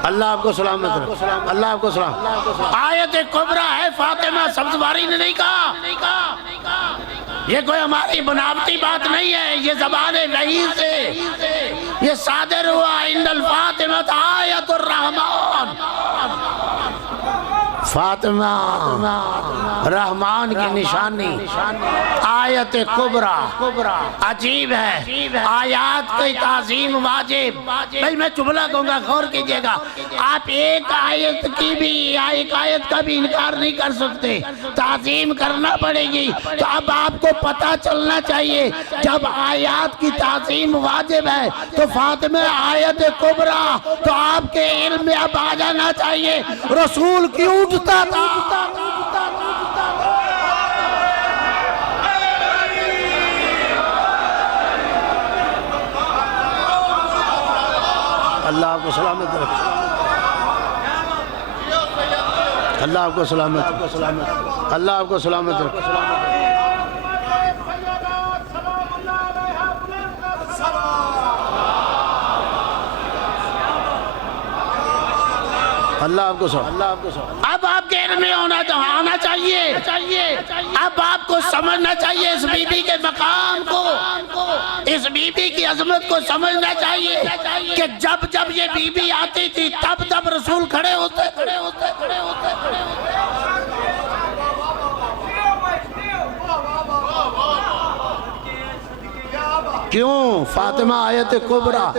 اللہ آپ کو سلامت رکھے، اللہ آپ کو سلام۔ آیت کبریٰ ہے فاطمہ، سبز باری نے نہیں کہا، یہ کوئی ہماری بناوٹی بات نہیں ہے، یہ زبان وحی سے یہ صادر ہوا۔ ان الفاطمہ آیت الرحمن، فاطمہ رحمان کی نشانی، آیت کبریٰ عجیب ہے، آیات کی تعظیم واجب۔ بھائی میں جملہ کہوں گا، غور کیجئے گا، آپ ایک آیت کا بھی انکار نہیں کر سکتے، تعظیم کرنا پڑے گی۔ تو اب آپ کو پتہ چلنا چاہیے، جب آیات کی تعظیم واجب ہے تو فاطمہ آیت کبریٰ، تو آپ کے علم میں اب آ جانا چاہیے رسول کیوں اٹھتا تھا۔ اللہ آپ کو سلامت رکھے، اللہ آپ کو سلامت، اللہ آپ کو سلامت رکھے۔ اللہ آپ کو سلام۔ اب آپ کے علم میں آنا چاہیے، اب آپ کو سمجھنا چاہیے اس بی بی کے مقام کو، اس بی بی کی عظمت کو سمجھنا چاہیے کہ جب یہ بی بی آتی تھی تب رسول کھڑے ہوتے۔ کیوں؟ فاطمہ آیت کبرا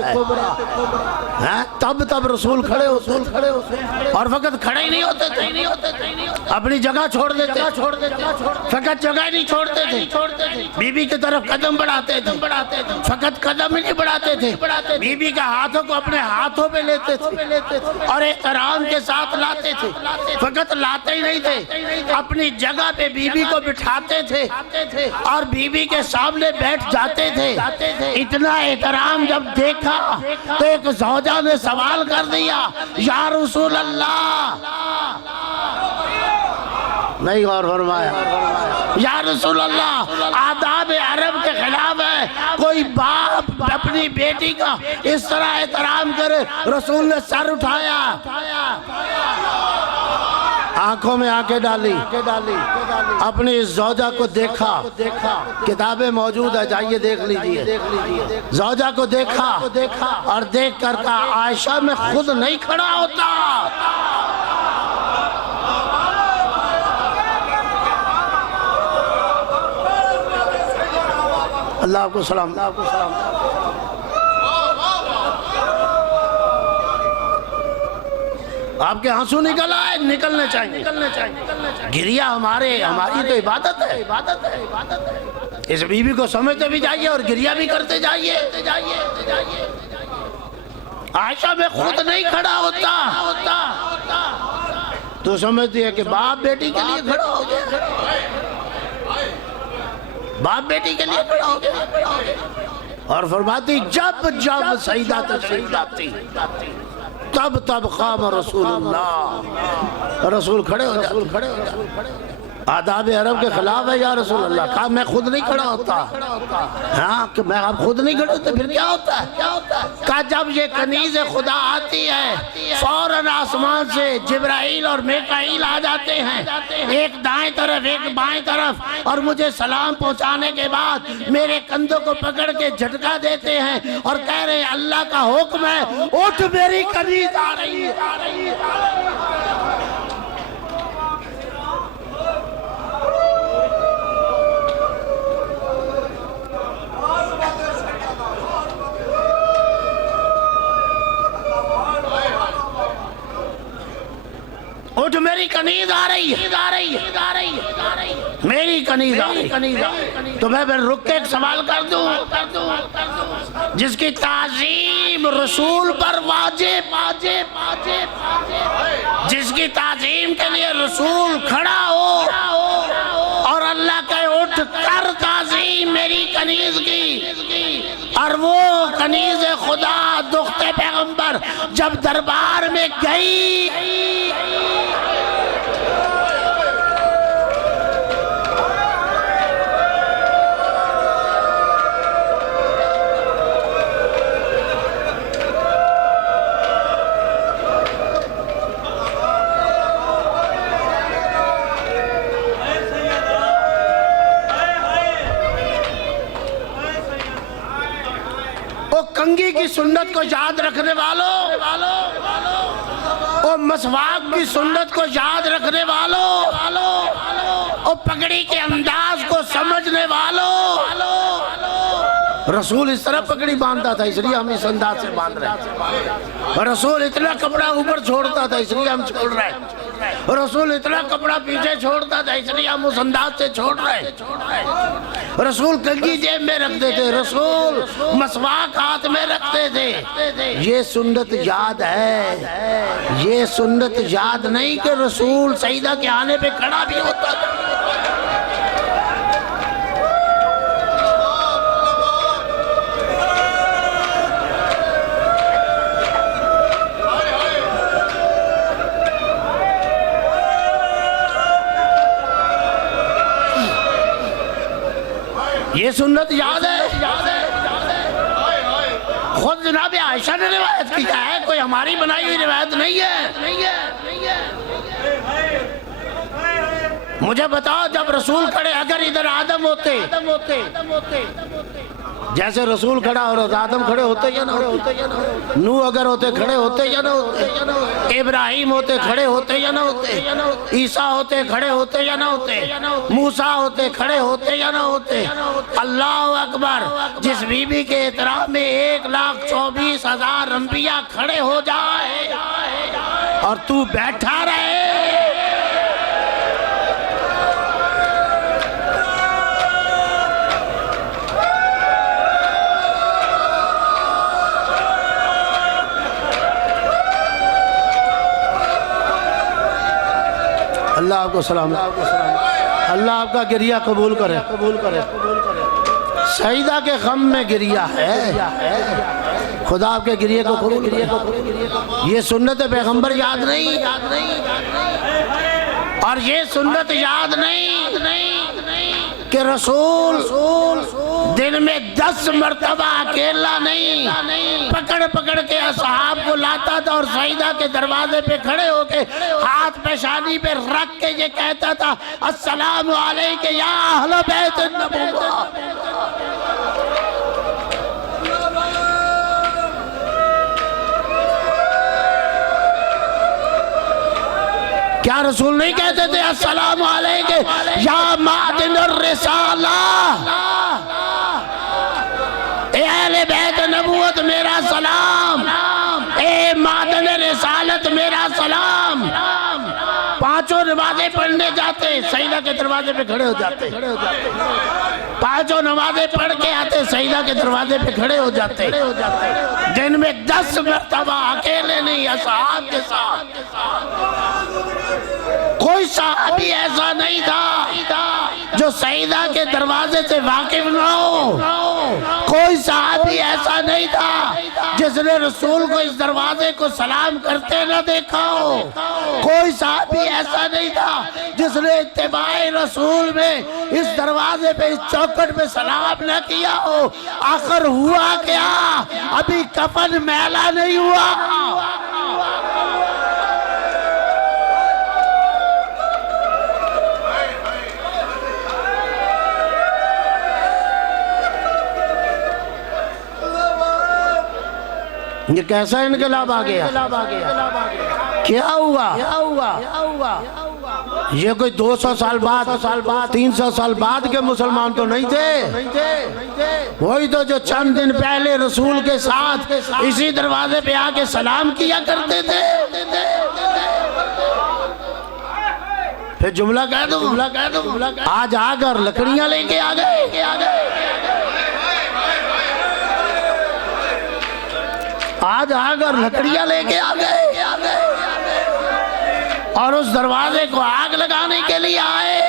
ہے، تب رسول کھڑے ہوتے اور فقط کھڑے ہی نہیں ہوتے تھے، اپنی جگہ چھوڑ دیتے، فقط جگہ نہیں چھوڑتے تھے، بی بی کی طرف قدم بڑھاتے تھے، فقط قدم ہی نہیں بڑھاتے تھے، بی بی کے ہاتھوں کو اپنے ہاتھوں پہ لیتے تھے اور احترام کے ساتھ لاتے تھے، فقط لاتے ہی نہیں تھے، اپنی جگہ پہ بی بی کو بٹھاتے تھے اور بی بی کے سامنے بیٹھ جاتے تھے۔ اتنا احترام جب دیکھا تو ایک زوجہ نے سوال کر دیا، یا رسول اللہ، نہیں غور فرمایا، یا رسول اللہ، آداب عرب کے خلاف ہے کوئی باپ اپنی بیٹی کا اس طرح احترام کرے۔ رسول نے سر اٹھایا، آنکھوں میں آنکھیں ڈالی، اپنی اس زوجہ کو دیکھا، کتابیں موجود ہے، جائیے دیکھ لیجئے، زوجہ کو دیکھا اور دیکھ کر کہا، عائشہ میں خود نہیں کھڑا ہوتا۔ اللہ آپ کو سلام۔ آپ کے آنسو نکل آئے، نکلنے چاہیے، گریہ ہماری تو عبادت ہے، اس بی بی کو سمجھتے بھی جائیے اور گریہ بھی کرتے جائیے۔ عائشہ میں خود نہیں کھڑا ہوتا، تو سمجھتی ہے کہ باپ بیٹی کے لیے کھڑا ہو گیا، باپ بیٹی کے لیے کھڑا ہو گیا، اور فرماتی جب سیدہ تشریف لاتی تب قام رسول اللہ، رسول کھڑے ہو جاتے۔ آداب عرب کے خلاف ہے یا رسول اللہ، کہا میں خود نہیں کھڑا ہوتا۔ ہاں کہ میں آپ خود نہیں کھڑے ہوتے، پھر کیا ہوتا ہے؟ کہا جب یہ کنیز خدا آتی ہے فوراً آسمان سے جبرائیل اور میکائیل آ جاتے ہیں، ایک دائیں طرف ایک بائیں طرف، اور مجھے سلام پہنچانے کے بعد میرے کندھوں کو پکڑ کے جھٹکا دیتے ہیں اور کہہ رہے ہیں اللہ کا حکم ہے، اٹھ میری کنیز آ رہی ہے۔ اٹھ میری کنیز آ رہی ہے، میری کنیز آ رہی ہے۔ تو میں پھر رک کے ایک سوال کر دوں، جس کی تعظیم رسول پر واجب، جس کی تعظیم کے لیے رسول کھڑا ہو اور اللہ کہ اٹھ کر تعظیم میری کنیز کی، اور وہ کنیز خدا دخت پیغمبر جب دربار میں گئی، کنگھی کی سنت کو یاد رکھنے والوں، او مسواک کی سنت کو یاد رکھنے والوں، او پگڑی کے انداز کو سمجھنے والوں، رسول اس طرح پگڑی باندھتا تھا اس لیے ہم اس انداز سے باندھ رہے ہیں، رسول اتنا کپڑا اوپر چھوڑتا تھا اس لیے ہم چھوڑ رہے ہیں، رسول اتنا کپڑا پیچھے چھوڑتا تھا اس لیے ہم اس انداز سے چھوڑ رہے ہیں، رسول کنگھی جیب میں رکھتے تھے، رسول مسواک ہاتھ میں رکھتے تھے۔ یہ سنت یاد ہے، یہ سنت یاد نہیں کہ رسول سیدہ کے آنے پہ کھڑا بھی ہوتا تھا۔ یہ سنت یاد ہے، خود جناب عائشہ نے روایت کی ہے، کوئی ہماری بنائی ہوئی روایت نہیں ہے۔ مجھے بتاؤ جب رسول کھڑے، اگر ادھر آدم ہوتے جیسے رسول کھڑا اور آدم کھڑے ہوتے یا نہ ہوتے، نوح اگر ہوتے کھڑے ہوتے یا نہ ہوتے، ابراہیم ہوتے کھڑے ہوتے یا نہ ہوتے، عیسیٰ ہوتے کھڑے ہوتے یا نہ ہوتے، موسیٰ ہوتے کھڑے ہوتے یا نہ ہوتے۔ اللہ اکبر! جس بی بی کے احترام میں 1,24,000 انبیاء کھڑے ہو جائے اور تو بیٹھا رہے۔ اللہ آپ کو سلام، اللہ آپ کا گریہ قبول کرے۔ سیدہ کے غم میں گریہ ہے، خدا آپ کے گریہ کو قبول کرے۔ یہ سنت پیغمبر یاد نہیں، اور یہ سنت یاد نہیں کہ رسول دن میں 10 مرتبہ اکیلا نہیں، پکڑ کے اصحاب کو لاتا تھا اور سیدہ کے دروازے پہ کھڑے ہو کے ہاتھ پیشانی پہ رکھ کے یہ کہتا تھا السلام علیکم یا اہل بیت النبوہ۔ کیا رسول نہیں کہتے تھے السلام علیکم یا معدن الرسالہ، اے اہل بیت نبوت میرا سلام، اے معدن رسالت میرا سلام۔ پانچوں نمازیں پڑھنے جاتے، سیدہ کے دروازے پہ کھڑے ہو جاتے، پانچوں نمازیں پڑھ کے آتے، سیدہ کے دروازے پہ کھڑے ہو جاتے، دن میں 10 مرتبہ اکیلے نہیں، اصحاب کے ساتھ۔ کوئی صحابی ایسا نہیں تھا جو سیدہ کے دروازے سے واقف نہ ہو، کوئی صحابی ایسا نہیں تھا جس نے رسول کو اس دروازے کو سلام کرتے نہ دیکھا ہو، کوئی صحابی ایسا نہیں تھا جس نے اتباع رسول میں اس دروازے پہ، اس چوکٹ پہ سلام نہ کیا ہو۔ آخر ہوا کیا؟ ابھی کفن میلا نہیں ہوا۔ یہ کیسا انقلاب آ گیا؟ کیا ہوا؟ یہ کوئی 200 سال بعد، 300 سال بعد کے مسلمان تو نہیں تھے، وہی تو جو چند دن پہلے رسول کے ساتھ اسی دروازے پہ آ کے سلام کیا کرتے تھے۔ پھر جملہ کہہ دو، آج آ کر لکڑیاں لے کے آ گئے، آج آ کر لکڑیاں لے کے آ گئے اور اس دروازے کو آگ لگانے کے لیے آئے۔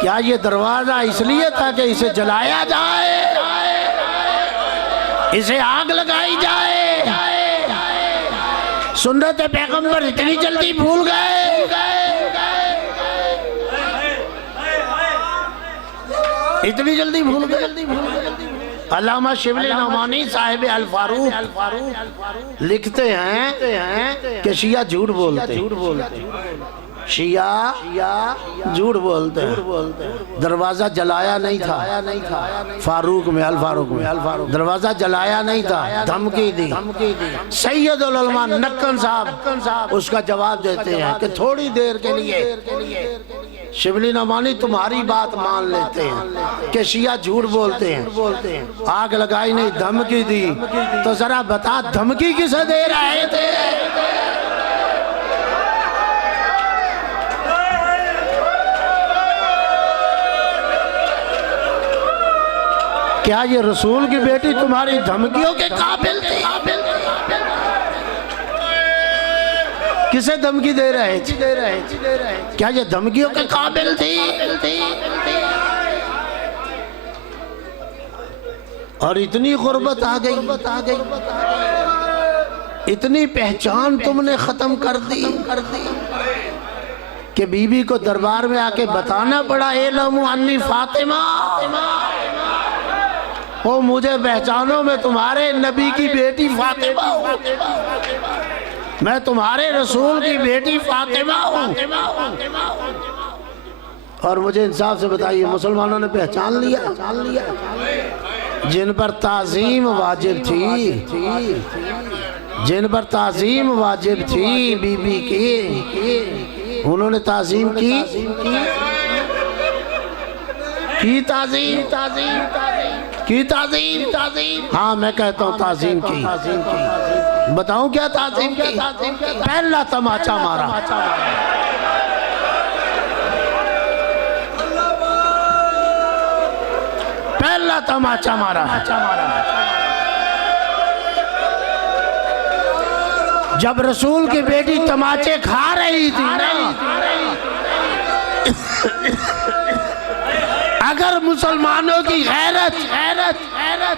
کیا یہ دروازہ اس لیے تھا کہ اسے جلایا جائے، اسے آگ لگائی جائے؟ سنت پیغمبر اتنی جلدی بھول گئے، اتنی جلدی بھول گئے۔ علامہ شبلی نعمانی صاحب الفاروق لکھتے ہیں کہ شیعہ جھوٹ بولتے، شیعہ جھوٹ بولتے ہیں، دروازہ جلایا نہیں تھا۔ فاروق میں، الفاروق میں دروازہ جلایا نہیں تھا، دھمکی دی۔ سید العلماء نکن صاحب اس کا جواب دیتے ہیں کہ تھوڑی دیر کے لیے شبلی نعمانی تمہاری بات مان لیتے ہیں کہ شیعہ جھوٹ بولتے ہیں، آگ لگائی نہیں، دھمکی دی۔ تو ذرا بتا دھمکی کسے دے رہے تھے؟ کیا یہ رسول کی بیٹی تمہاری دھمکیوں کے قابل تھی؟ کسے دھمکی دے رہے تھے؟ کیا یہ دھمکیوں کے قابل تھی؟ اور اتنی غربت آ گئی، اتنی پہچان تم نے ختم کر دی کہ بی بی کو دربار میں آ کے بتانا پڑا اعلموا انی فاطمہ، وہ مجھے پہچانو میں تمہارے نبی کی بیٹی فاطمہ ہوں۔ میں تمہارے رسول کی بیٹی فاطمہ ہوں، اور مجھے انصاف سے بتائیے مسلمانوں نے پہچان لیا؟ جن پر تعظیم واجب تھی، جن پر تعظیم واجب تھی بی بی کی، انہوں نے تعظیم کی تعظیم؟ ہاں میں کہتا ہوں تعظیم کی۔ بتاؤں کیا تعظیم کی؟ پہلا تماچا مارا، پہلا تماچا مارا۔ جب رسول کی بیٹی تماچے کھا رہی تھی نا، اگر مسلمانوں کی غیرت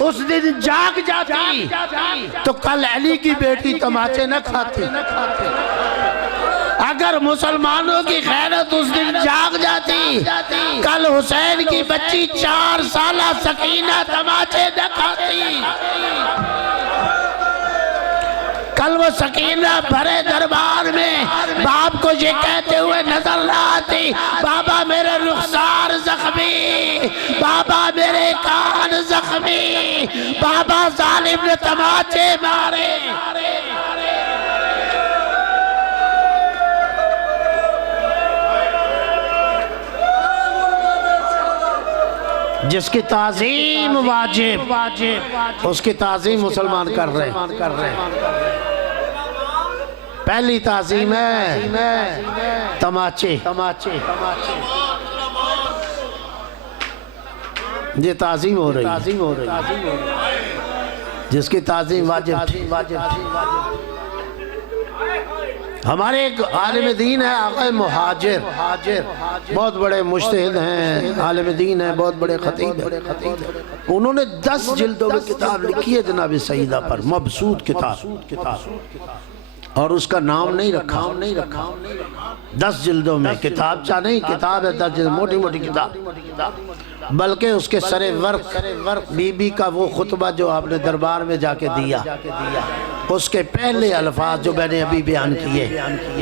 اس دن جاگ جاتی تو کل علی کی بیٹی تماچے نہ کھاتی۔ اگر مسلمانوں کی غیرت اس دن جاگ جاتی کل حسین کی بچی 4 سالہ سکینہ تماچے نہ کھاتی۔ کل وہ سکینہ بھرے دربار میں باپ کو یہ کہتے ہوئے نظر نہ آتی، بابا میرے رخسار زخمی، بابا میرے کان زخمی، بابا ظالم نے تماچے مارے۔ جس کی تعظیم واجب اس کی تعظیم مسلمان کر رہے ہیں۔ پہلی تعظیم ہے تماچے، یہ تعظیم ہو رہی ہے، جس کی تعظیم واجب تھی۔ ہمارے ایک عالم دین ہے آقا مہاجر، بہت بڑے مجتہد ہیں، عالم دین ہیں، بہت بڑے خطیب ہیں۔ انہوں نے 10 جلدوں میں کتاب لکھی ہے جناب سیدہ پر، مبسوط کتاب، اور اس کا نام نہیں رکھا۔ 10 جلدوں میں، کتاب چاہ نہیں، کتاب ہے 10 جلد، موٹی موٹی کتاب، بلکہ اس کے سر ورق بی بی کا وہ خطبہ جو آپ نے دربار میں جا کے دیا، اس کے پہلے الفاظ جو میں نے ابھی بیان کیے،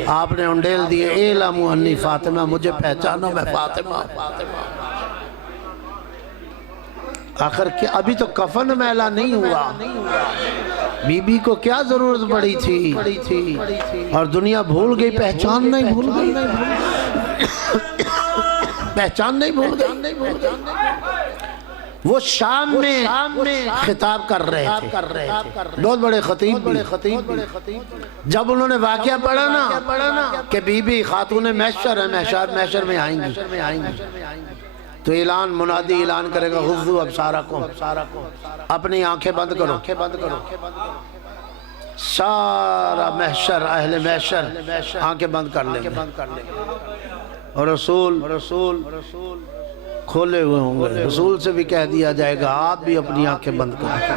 آپ نے انڈیل دیے، اعلموا انی فاطمہ، مجھے پہچانو میں فاطمہ۔ آخر کیا ابھی تو کفن میلا نہیں ہوا، بی بی کو کیا ضرورت پڑی تھی، اور دنیا بھول گئی، پہچان نہیں بھول گئی، پہچان نہیں بھول گئی۔ وہ شام میں خطاب کر رہے تھے، بہت بڑے خطیب بھی۔ جب انہوں نے واقعہ پڑھا نا کہ بی بی خاتون محشر ہے، محشر میں آئیں گی، تو اعلان منادی اعلان کرے گا، غضوا ابصارکم، اپنی آنکھیں بند کرو۔ سارا محشر، اہل محشر آنکھیں بند کر لیں گے، اور رسول کھولے ہوئے ہوں گے۔ رسول سے بھی کہہ دیا جائے گا آپ بھی اپنی آنکھیں بند کریں،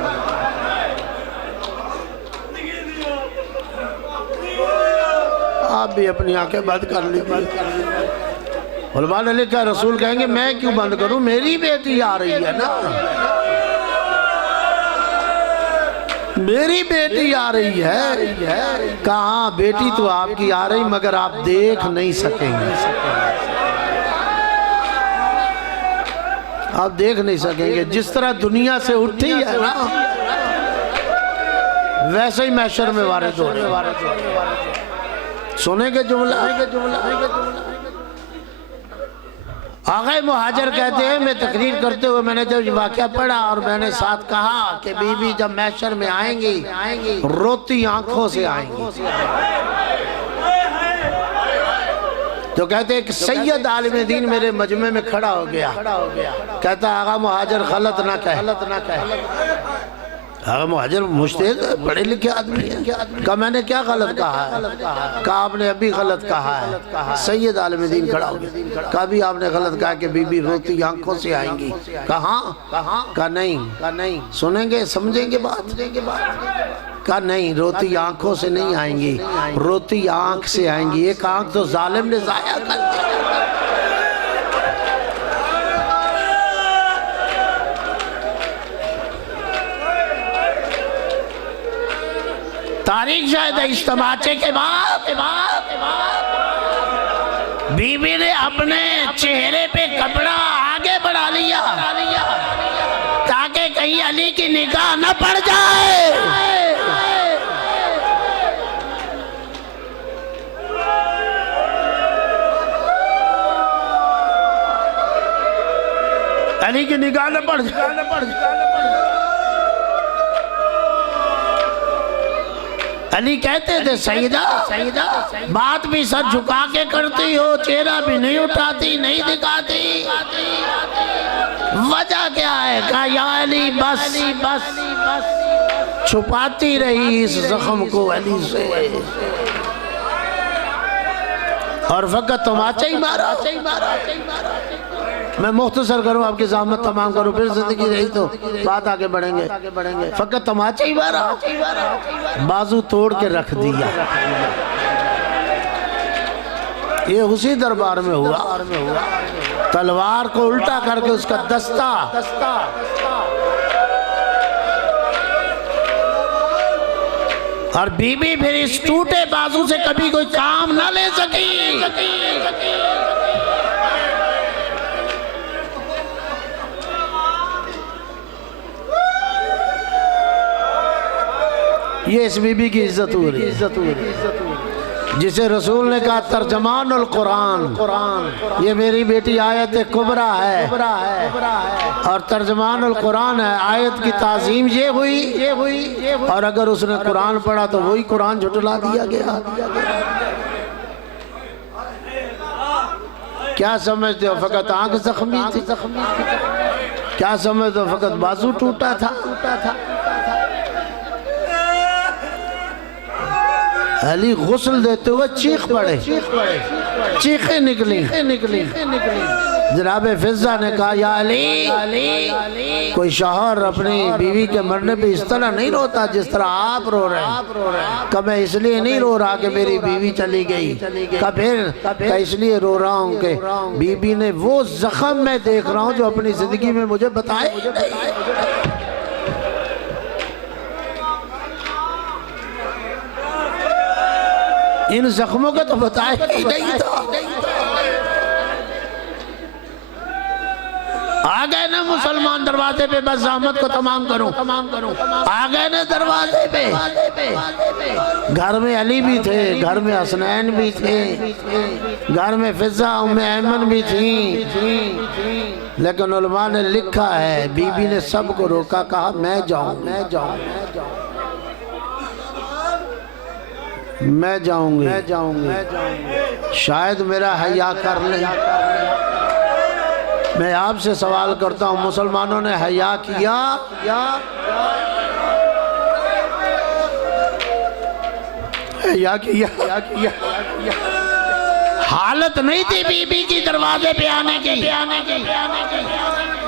آپ بھی اپنی آنکھیں بند کر لیجیے۔ علماء نے لکھا رسول کہیں گے میں کیوں بند کروں، میری بیٹی آ رہی ہے نا، میری بیٹی آ رہی ہے۔ کہاں بیٹی تو آپ کی آ رہی مگر آپ دیکھ نہیں سکیں گے، آپ دیکھ نہیں سکیں گے۔ جس طرح دنیا سے اٹھی ہے نا ویسے ہی محشر میں وارد ہو رہے ہیں۔ سنیں گے جملہ، آقا مہاجر کہتے ہیں میں تقریر کرتے ہوئے میں نے جب واقعہ پڑھا اور میں نے ساتھ کہا کہ بی بی جب محشر میں آئیں گی روتی آنکھوں سے آئیں گی، تو کہتے ہیں کہ سید عالم دین میرے مجمع میں کھڑا ہو گیا، کہتا ہے آقا مہاجر غلط نہ کہہ۔ آقا مہاجر مجتہد پڑھے لکھے آدمی ہیں، کہا میں نے کیا غلط کہا ہے؟ کہا آپ نے ابھی غلط کہا ہے۔ سید عالم دین کھڑا ہو گیا، کہا بھی آپ نے غلط کہا کہ بی بی روتی آنکھوں سے آئیں گی۔ کہا نہیں، سنیں گے سمجھیں گے بات؟ کہا نہیں، روتی آنکھوں سے نہیں آئیں گی، روتی آنکھ سے آئیں گی، ایک آنکھ تو ظالم نے ضائع کر دیا۔ تاریخ شاہد ہے اس تماچے کے بعد بی بی نے اپنے چہرے پہ کپڑا آگے بڑھا لیا تاکہ کہیں علی کی نگاہ نہ پڑ جائے. علی کی نگاہ نہ پڑ جائے. علی کہتے تھے سیدہ بات بھی سر جھکا کے کرتی ہو، چہرہ بھی نہیں اٹھاتی نہیں دکھاتی، وجہ کیا ہے؟ کہا یا علی بس چھپاتی رہی اس زخم کو علی سے اور فقط تماچا ہی مارا. میں مختصر کروں، آپ کی زحمت تمام کروں، پھر زندگی رہی تو بات آگے بڑھیں گے. فقط تماچا ہی مارا، بازو توڑ کے رکھ دیا. یہ اسی دربار میں ہوا، تلوار کو الٹا کر کے اس کا دستہ اور بی بی پھر اس ٹوٹے بازو سے کبھی کوئی کام نہ لے سکی. یہ اس بی بی کی عزت ہو رہی ہے جسے رسول نے کہا ترجمان القرآن، یہ میری بیٹی آیت کبرا ہے اور ترجمان القرآن ہے. آیت کی تعظیم یہ ہوئی اور اگر اس نے قرآن پڑھا تو وہی قرآن جھٹلا دیا گیا. کیا سمجھتے ہو فقط آنکھ زخمی تھی؟ کیا سمجھتے ہو فقط بازو ٹوٹا تھا؟ علی غسل دیتے ہوئے چیخ پڑے، چیخیں نکلی. جناب فضہ نے کہا یا علی، کوئی شوہر اپنی بیوی کے مرنے پہ اس طرح نہیں روتا جس طرح آپ رو رہے ہیں. کہ میں اس لیے نہیں رو رہا کہ میری بیوی چلی گئی، کہ اس لیے رو رہا ہوں کہ بی بی نے وہ زخم میں دیکھ رہا ہوں جو اپنی زندگی میں مجھے بتائے نہیں. ان زخموں کا تو بتایا ہی نہیں تھا. آگئے نا مسلمان دروازے پہ، بس زحمت کو تمام کروں. آگئے نا دروازے پہ. گھر میں علی بھی تھے، گھر میں حسنین بھی تھے، گھر میں فضہ ام ایمن بھی تھی، لیکن علماء نے لکھا ہے بی بی نے سب کو روکا، کہا میں جاؤں گی، شاید میرا حیا کر لیں. میں آپ سے سوال کرتا ہوں، مسلمانوں نے حیا کیا؟ حیا کیا؟ حالت نہیں تھی بی بی کی دروازے پہ آنے کی.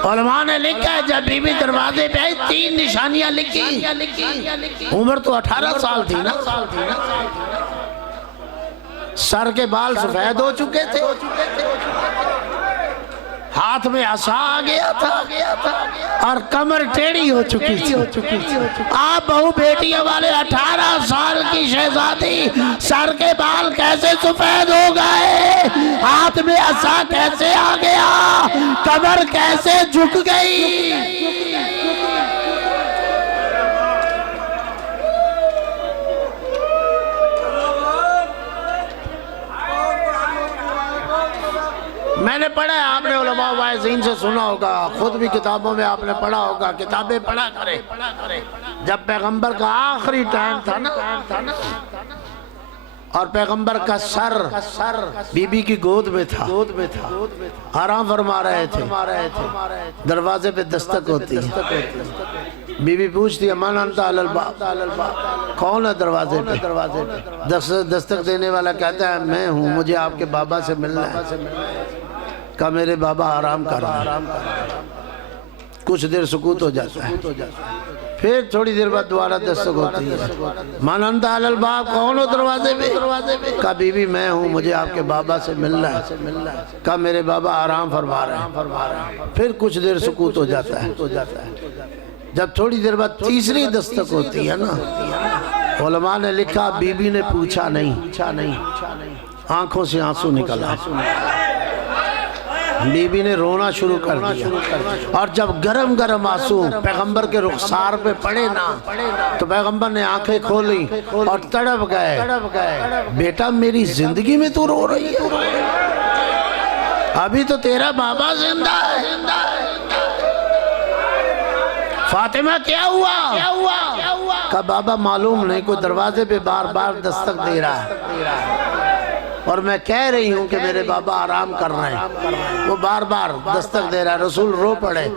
علماء نے لکھا ہے جب بی بی دروازے پہ آئی 3 نشانیاں لکھی. عمر تو 18 سال تھی نا. سر کے بال سفید ہو چکے تھے، ہاتھ میں عصا آ گیا تھا اور کمر ٹیڑھی ہو چکی تھی. آپ بہو بیٹیوں والے 18 سال کی شہزادی، سر کے بال کیسے سفید ہو گئے، ہاتھ میں عصا کیسے آ گیا، کمر کیسے جھک گئی. میں نے پڑھا ہے، آپ نے علماء واعظین سے سنا ہوگا، خود بھی کتابوں میں آپ نے پڑھا ہوگا. کتابیں پڑھا کرے. جب پیغمبر کا آخری ٹائم تھا نا اور پیغمبر کا سر بی بی کی گود میں تھا، آرام فرما رہے تھے، دروازے پہ دستک ہوتی ہے. بی بی پوچھتی ہے من انت علی الباب، کون ہے دروازے پہ؟ دستک دینے والا کہتا ہے میں ہوں، مجھے آپ کے بابا سے ملنا ہے. کہا میرے بابا آرام کر رہے ہیں. کچھ دیر سکوت ہو جاتا ہے، پھر تھوڑی دیر بعد دوبارہ دستک ہوتی ہے. من انت علی الباب، کون ہو دروازے پہ؟ کہا بی بی میں ہوں، مجھے آپ کے بابا سے ملنا ہے. کہا میرے بابا آرام فرما رہے ہیں. پھر کچھ دیر سکوت ہو جاتا ہے. جب تھوڑی دیر بعد تیسری دستک ہوتی ہے نا علماء نے لکھا بی بی نے پوچھا نہیں، آنکھوں سے آنسو نکلا، بی بی نے رونا شروع کر دیا، اور جب گرم گرم آنسو پیغمبر کے رخسار پہ پڑے نا تو پیغمبر نے آنکھیں کھولی اور تڑپ گئے، بیٹا میری زندگی میں تو رو رہی ہے، ابھی تو تیرا بابا زندہ ہے۔ فاطمہ کیا ہوا؟ کہا بابا معلوم نہیں، کوئی دروازے پہ بار بار دستک دے رہا ہے اور میں کہہ رہی ہوں کہ میرے بابا آرام کر رہے ہیں، وہ بار بار دستک دے رہا ہے۔ رسول رو پڑے،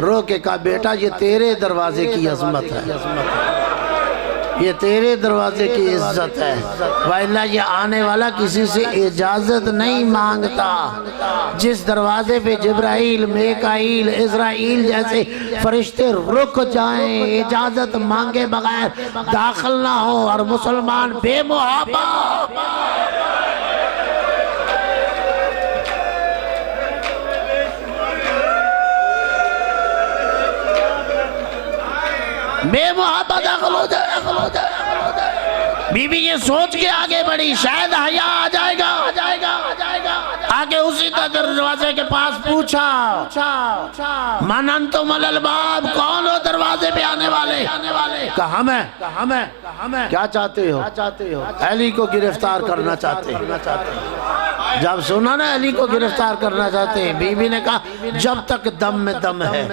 رو کے کہا بیٹا یہ تیرے دروازے کی عظمت ہے، یہ تیرے دروازے کی عزت ہے، وَإِلَّا یہ آنے والا کسی سے اجازت نہیں مانگتا۔ جس دروازے پہ جبرائیل، میکائیل، اسرائیل جیسے فرشتے رک جائیں، اجازت مانگے بغیر داخل نہ ہو، اور مسلمان بے محابہ بے محبت داخل ہو جائے۔ بی بی یہ سوچ کے آگے بڑھی شاید حیا آ جائے گا، آگے اسی دروازے کے پاس پوچھا من انتم علی الباب، کون ہو دروازے پہ آنے والے؟ کہا ہمیں کیا چاہتے ہو؟ علی کو گرفتار کرنا چاہتے ہیں۔ جب سنا نا علی کو گرفتار کرنا چاہتے ہیں، بی بی نے کہا جب تک دم میں دم ہے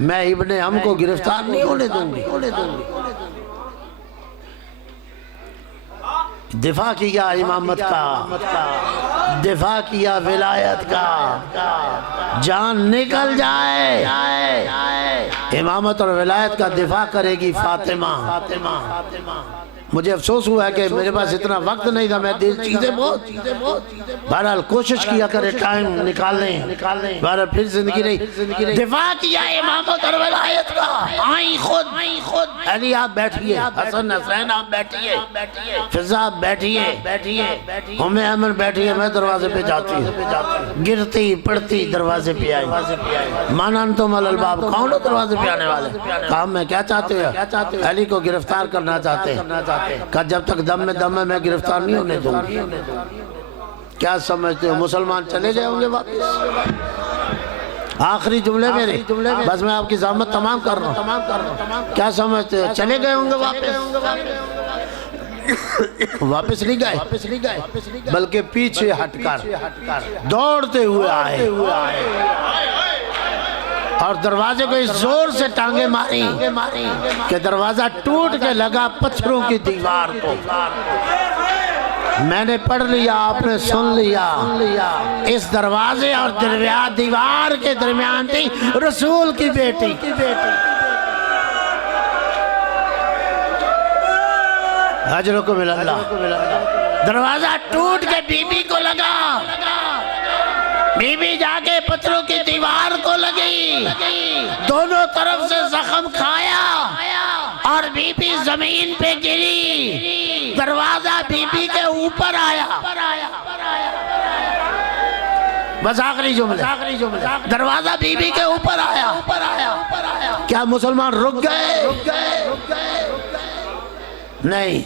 میں ابن ہم کو گرفتار نہیں ہونے دوں گی۔ دفاع کیا امامت کا، دفاع کیا ولایت کا، جان نکل جائے امامت اور ولایت کا دفاع کرے گی فاطمہ۔ مجھے افسوس ہوا ہے کہ میرے پاس اتنا وقت نہیں تھا، میں چیزیں بہت بہرحال کوشش کیا کرے ٹائم نکالیں، بہرحال پھر زندگی نہیں۔ دفاع کیا امامت اور ولایت کا، آئیں خود علی آپ بیٹھئے، حسن حسین آپ بیٹھئے، فضا آپ بیٹھئے، ام ایمن بیٹھئے، میں دروازے پہ جاتی ہوں، گرتی پڑتی دروازے پہ آئی، من انتم علی الباب، کون ہو دروازے پہ آنے والے؟ کہا میں کیا چاہتے ہیں؟ علی کو گرفتار کرنا چاہتے ہیں۔ کہا جب تک دم میں دم ہے میں گرفتار نہیں ہونے دوں گی۔ کیا سمجھتے ہو مسلمان چلے گئے ہوں گے واپس؟ آخری جملے میرے، بس میں آپ کی زحمت تمام کر رہا ہوں، کیا سمجھتے ہو چلے گئے ہوں گے واپس؟ واپس نہیں گئے بلکہ پیچھے ہٹ کر دوڑتے ہوئے آئے اور دروازے کو اس زور سے ٹانگیں ماری کہ دروازہ ٹوٹ کے لگا پتھروں کی دیوار کو۔ میں نے پڑھ لیا، آپ نے سن لیا، اس دروازے اور دیوار کے درمیان تھی رسول کی بیٹی۔ اجرکم اللہ۔ دروازہ ٹوٹ کے بی بی کو لگا، بی بی جا کے پتھروں کی دیوار کو لگی، دونوں طرف سے زخم کھایا اور بی بی زمین پہ گری، دروازہ بی بی کے اوپر آیا۔ بس آخری جملہ، دروازہ بی بی کے اوپر آیا۔ کیا مسلمان رک گئے؟ نہیں،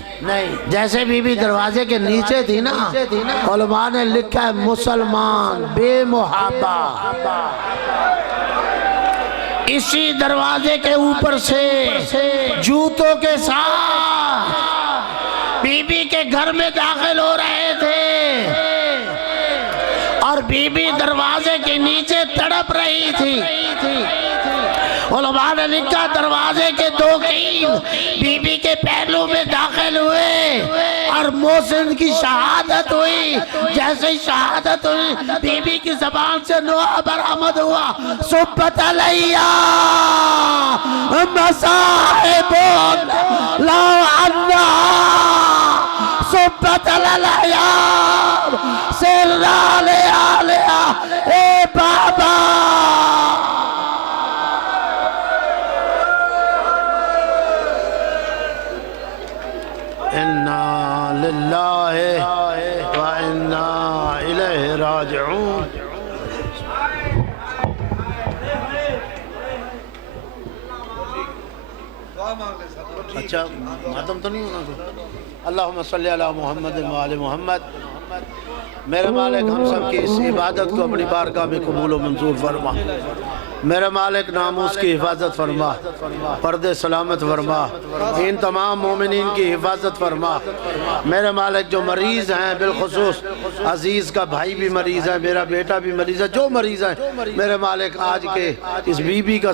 جیسے بی بی دروازے کے نیچے تھی نا، علماء نے لکھا ہے مسلمان بے محابہ اسی دروازے کے اوپر سے جوتوں کے ساتھ بی بی کے گھر میں داخل ہو رہے تھے، اور بی بی دروازے کے نیچے تڑپ رہی تھی۔ علماء نے لکھا دروازے کے دو قیم بی بی کے پہلو میں داخل ہوئے اور محسن کی شہادت ہوئی۔ جیسے شہادت ہوئی بی بی کی زبان سے نوح برآمد ہوا، صبت علیہ مصائب لو عنہ صبت علیہ سر علیہ اے بابا۔ اِنَّا لِلَّهِ وَإِنَّا إِلَيْهِ راجعون۔ اچھا ختم تو نہیں ہونا تو اللہم صلی علی محمد و آل محمد۔ میرے مالک ہم سب کی اس عبادت کو اپنی بارگاہ میں قبول و منظور فرما۔ میرے مالک ناموس کی حفاظت فرما، پردے سلامت فرما، ان تمام مومنین کی حفاظت فرما۔ میرے مالک جو مریض ہیں، بالخصوص عزیز کا بھائی بھی مریض ہے، میرا بیٹا بھی مریض ہے، جو مریض ہیں میرے مالک آج کے اس بی بی کا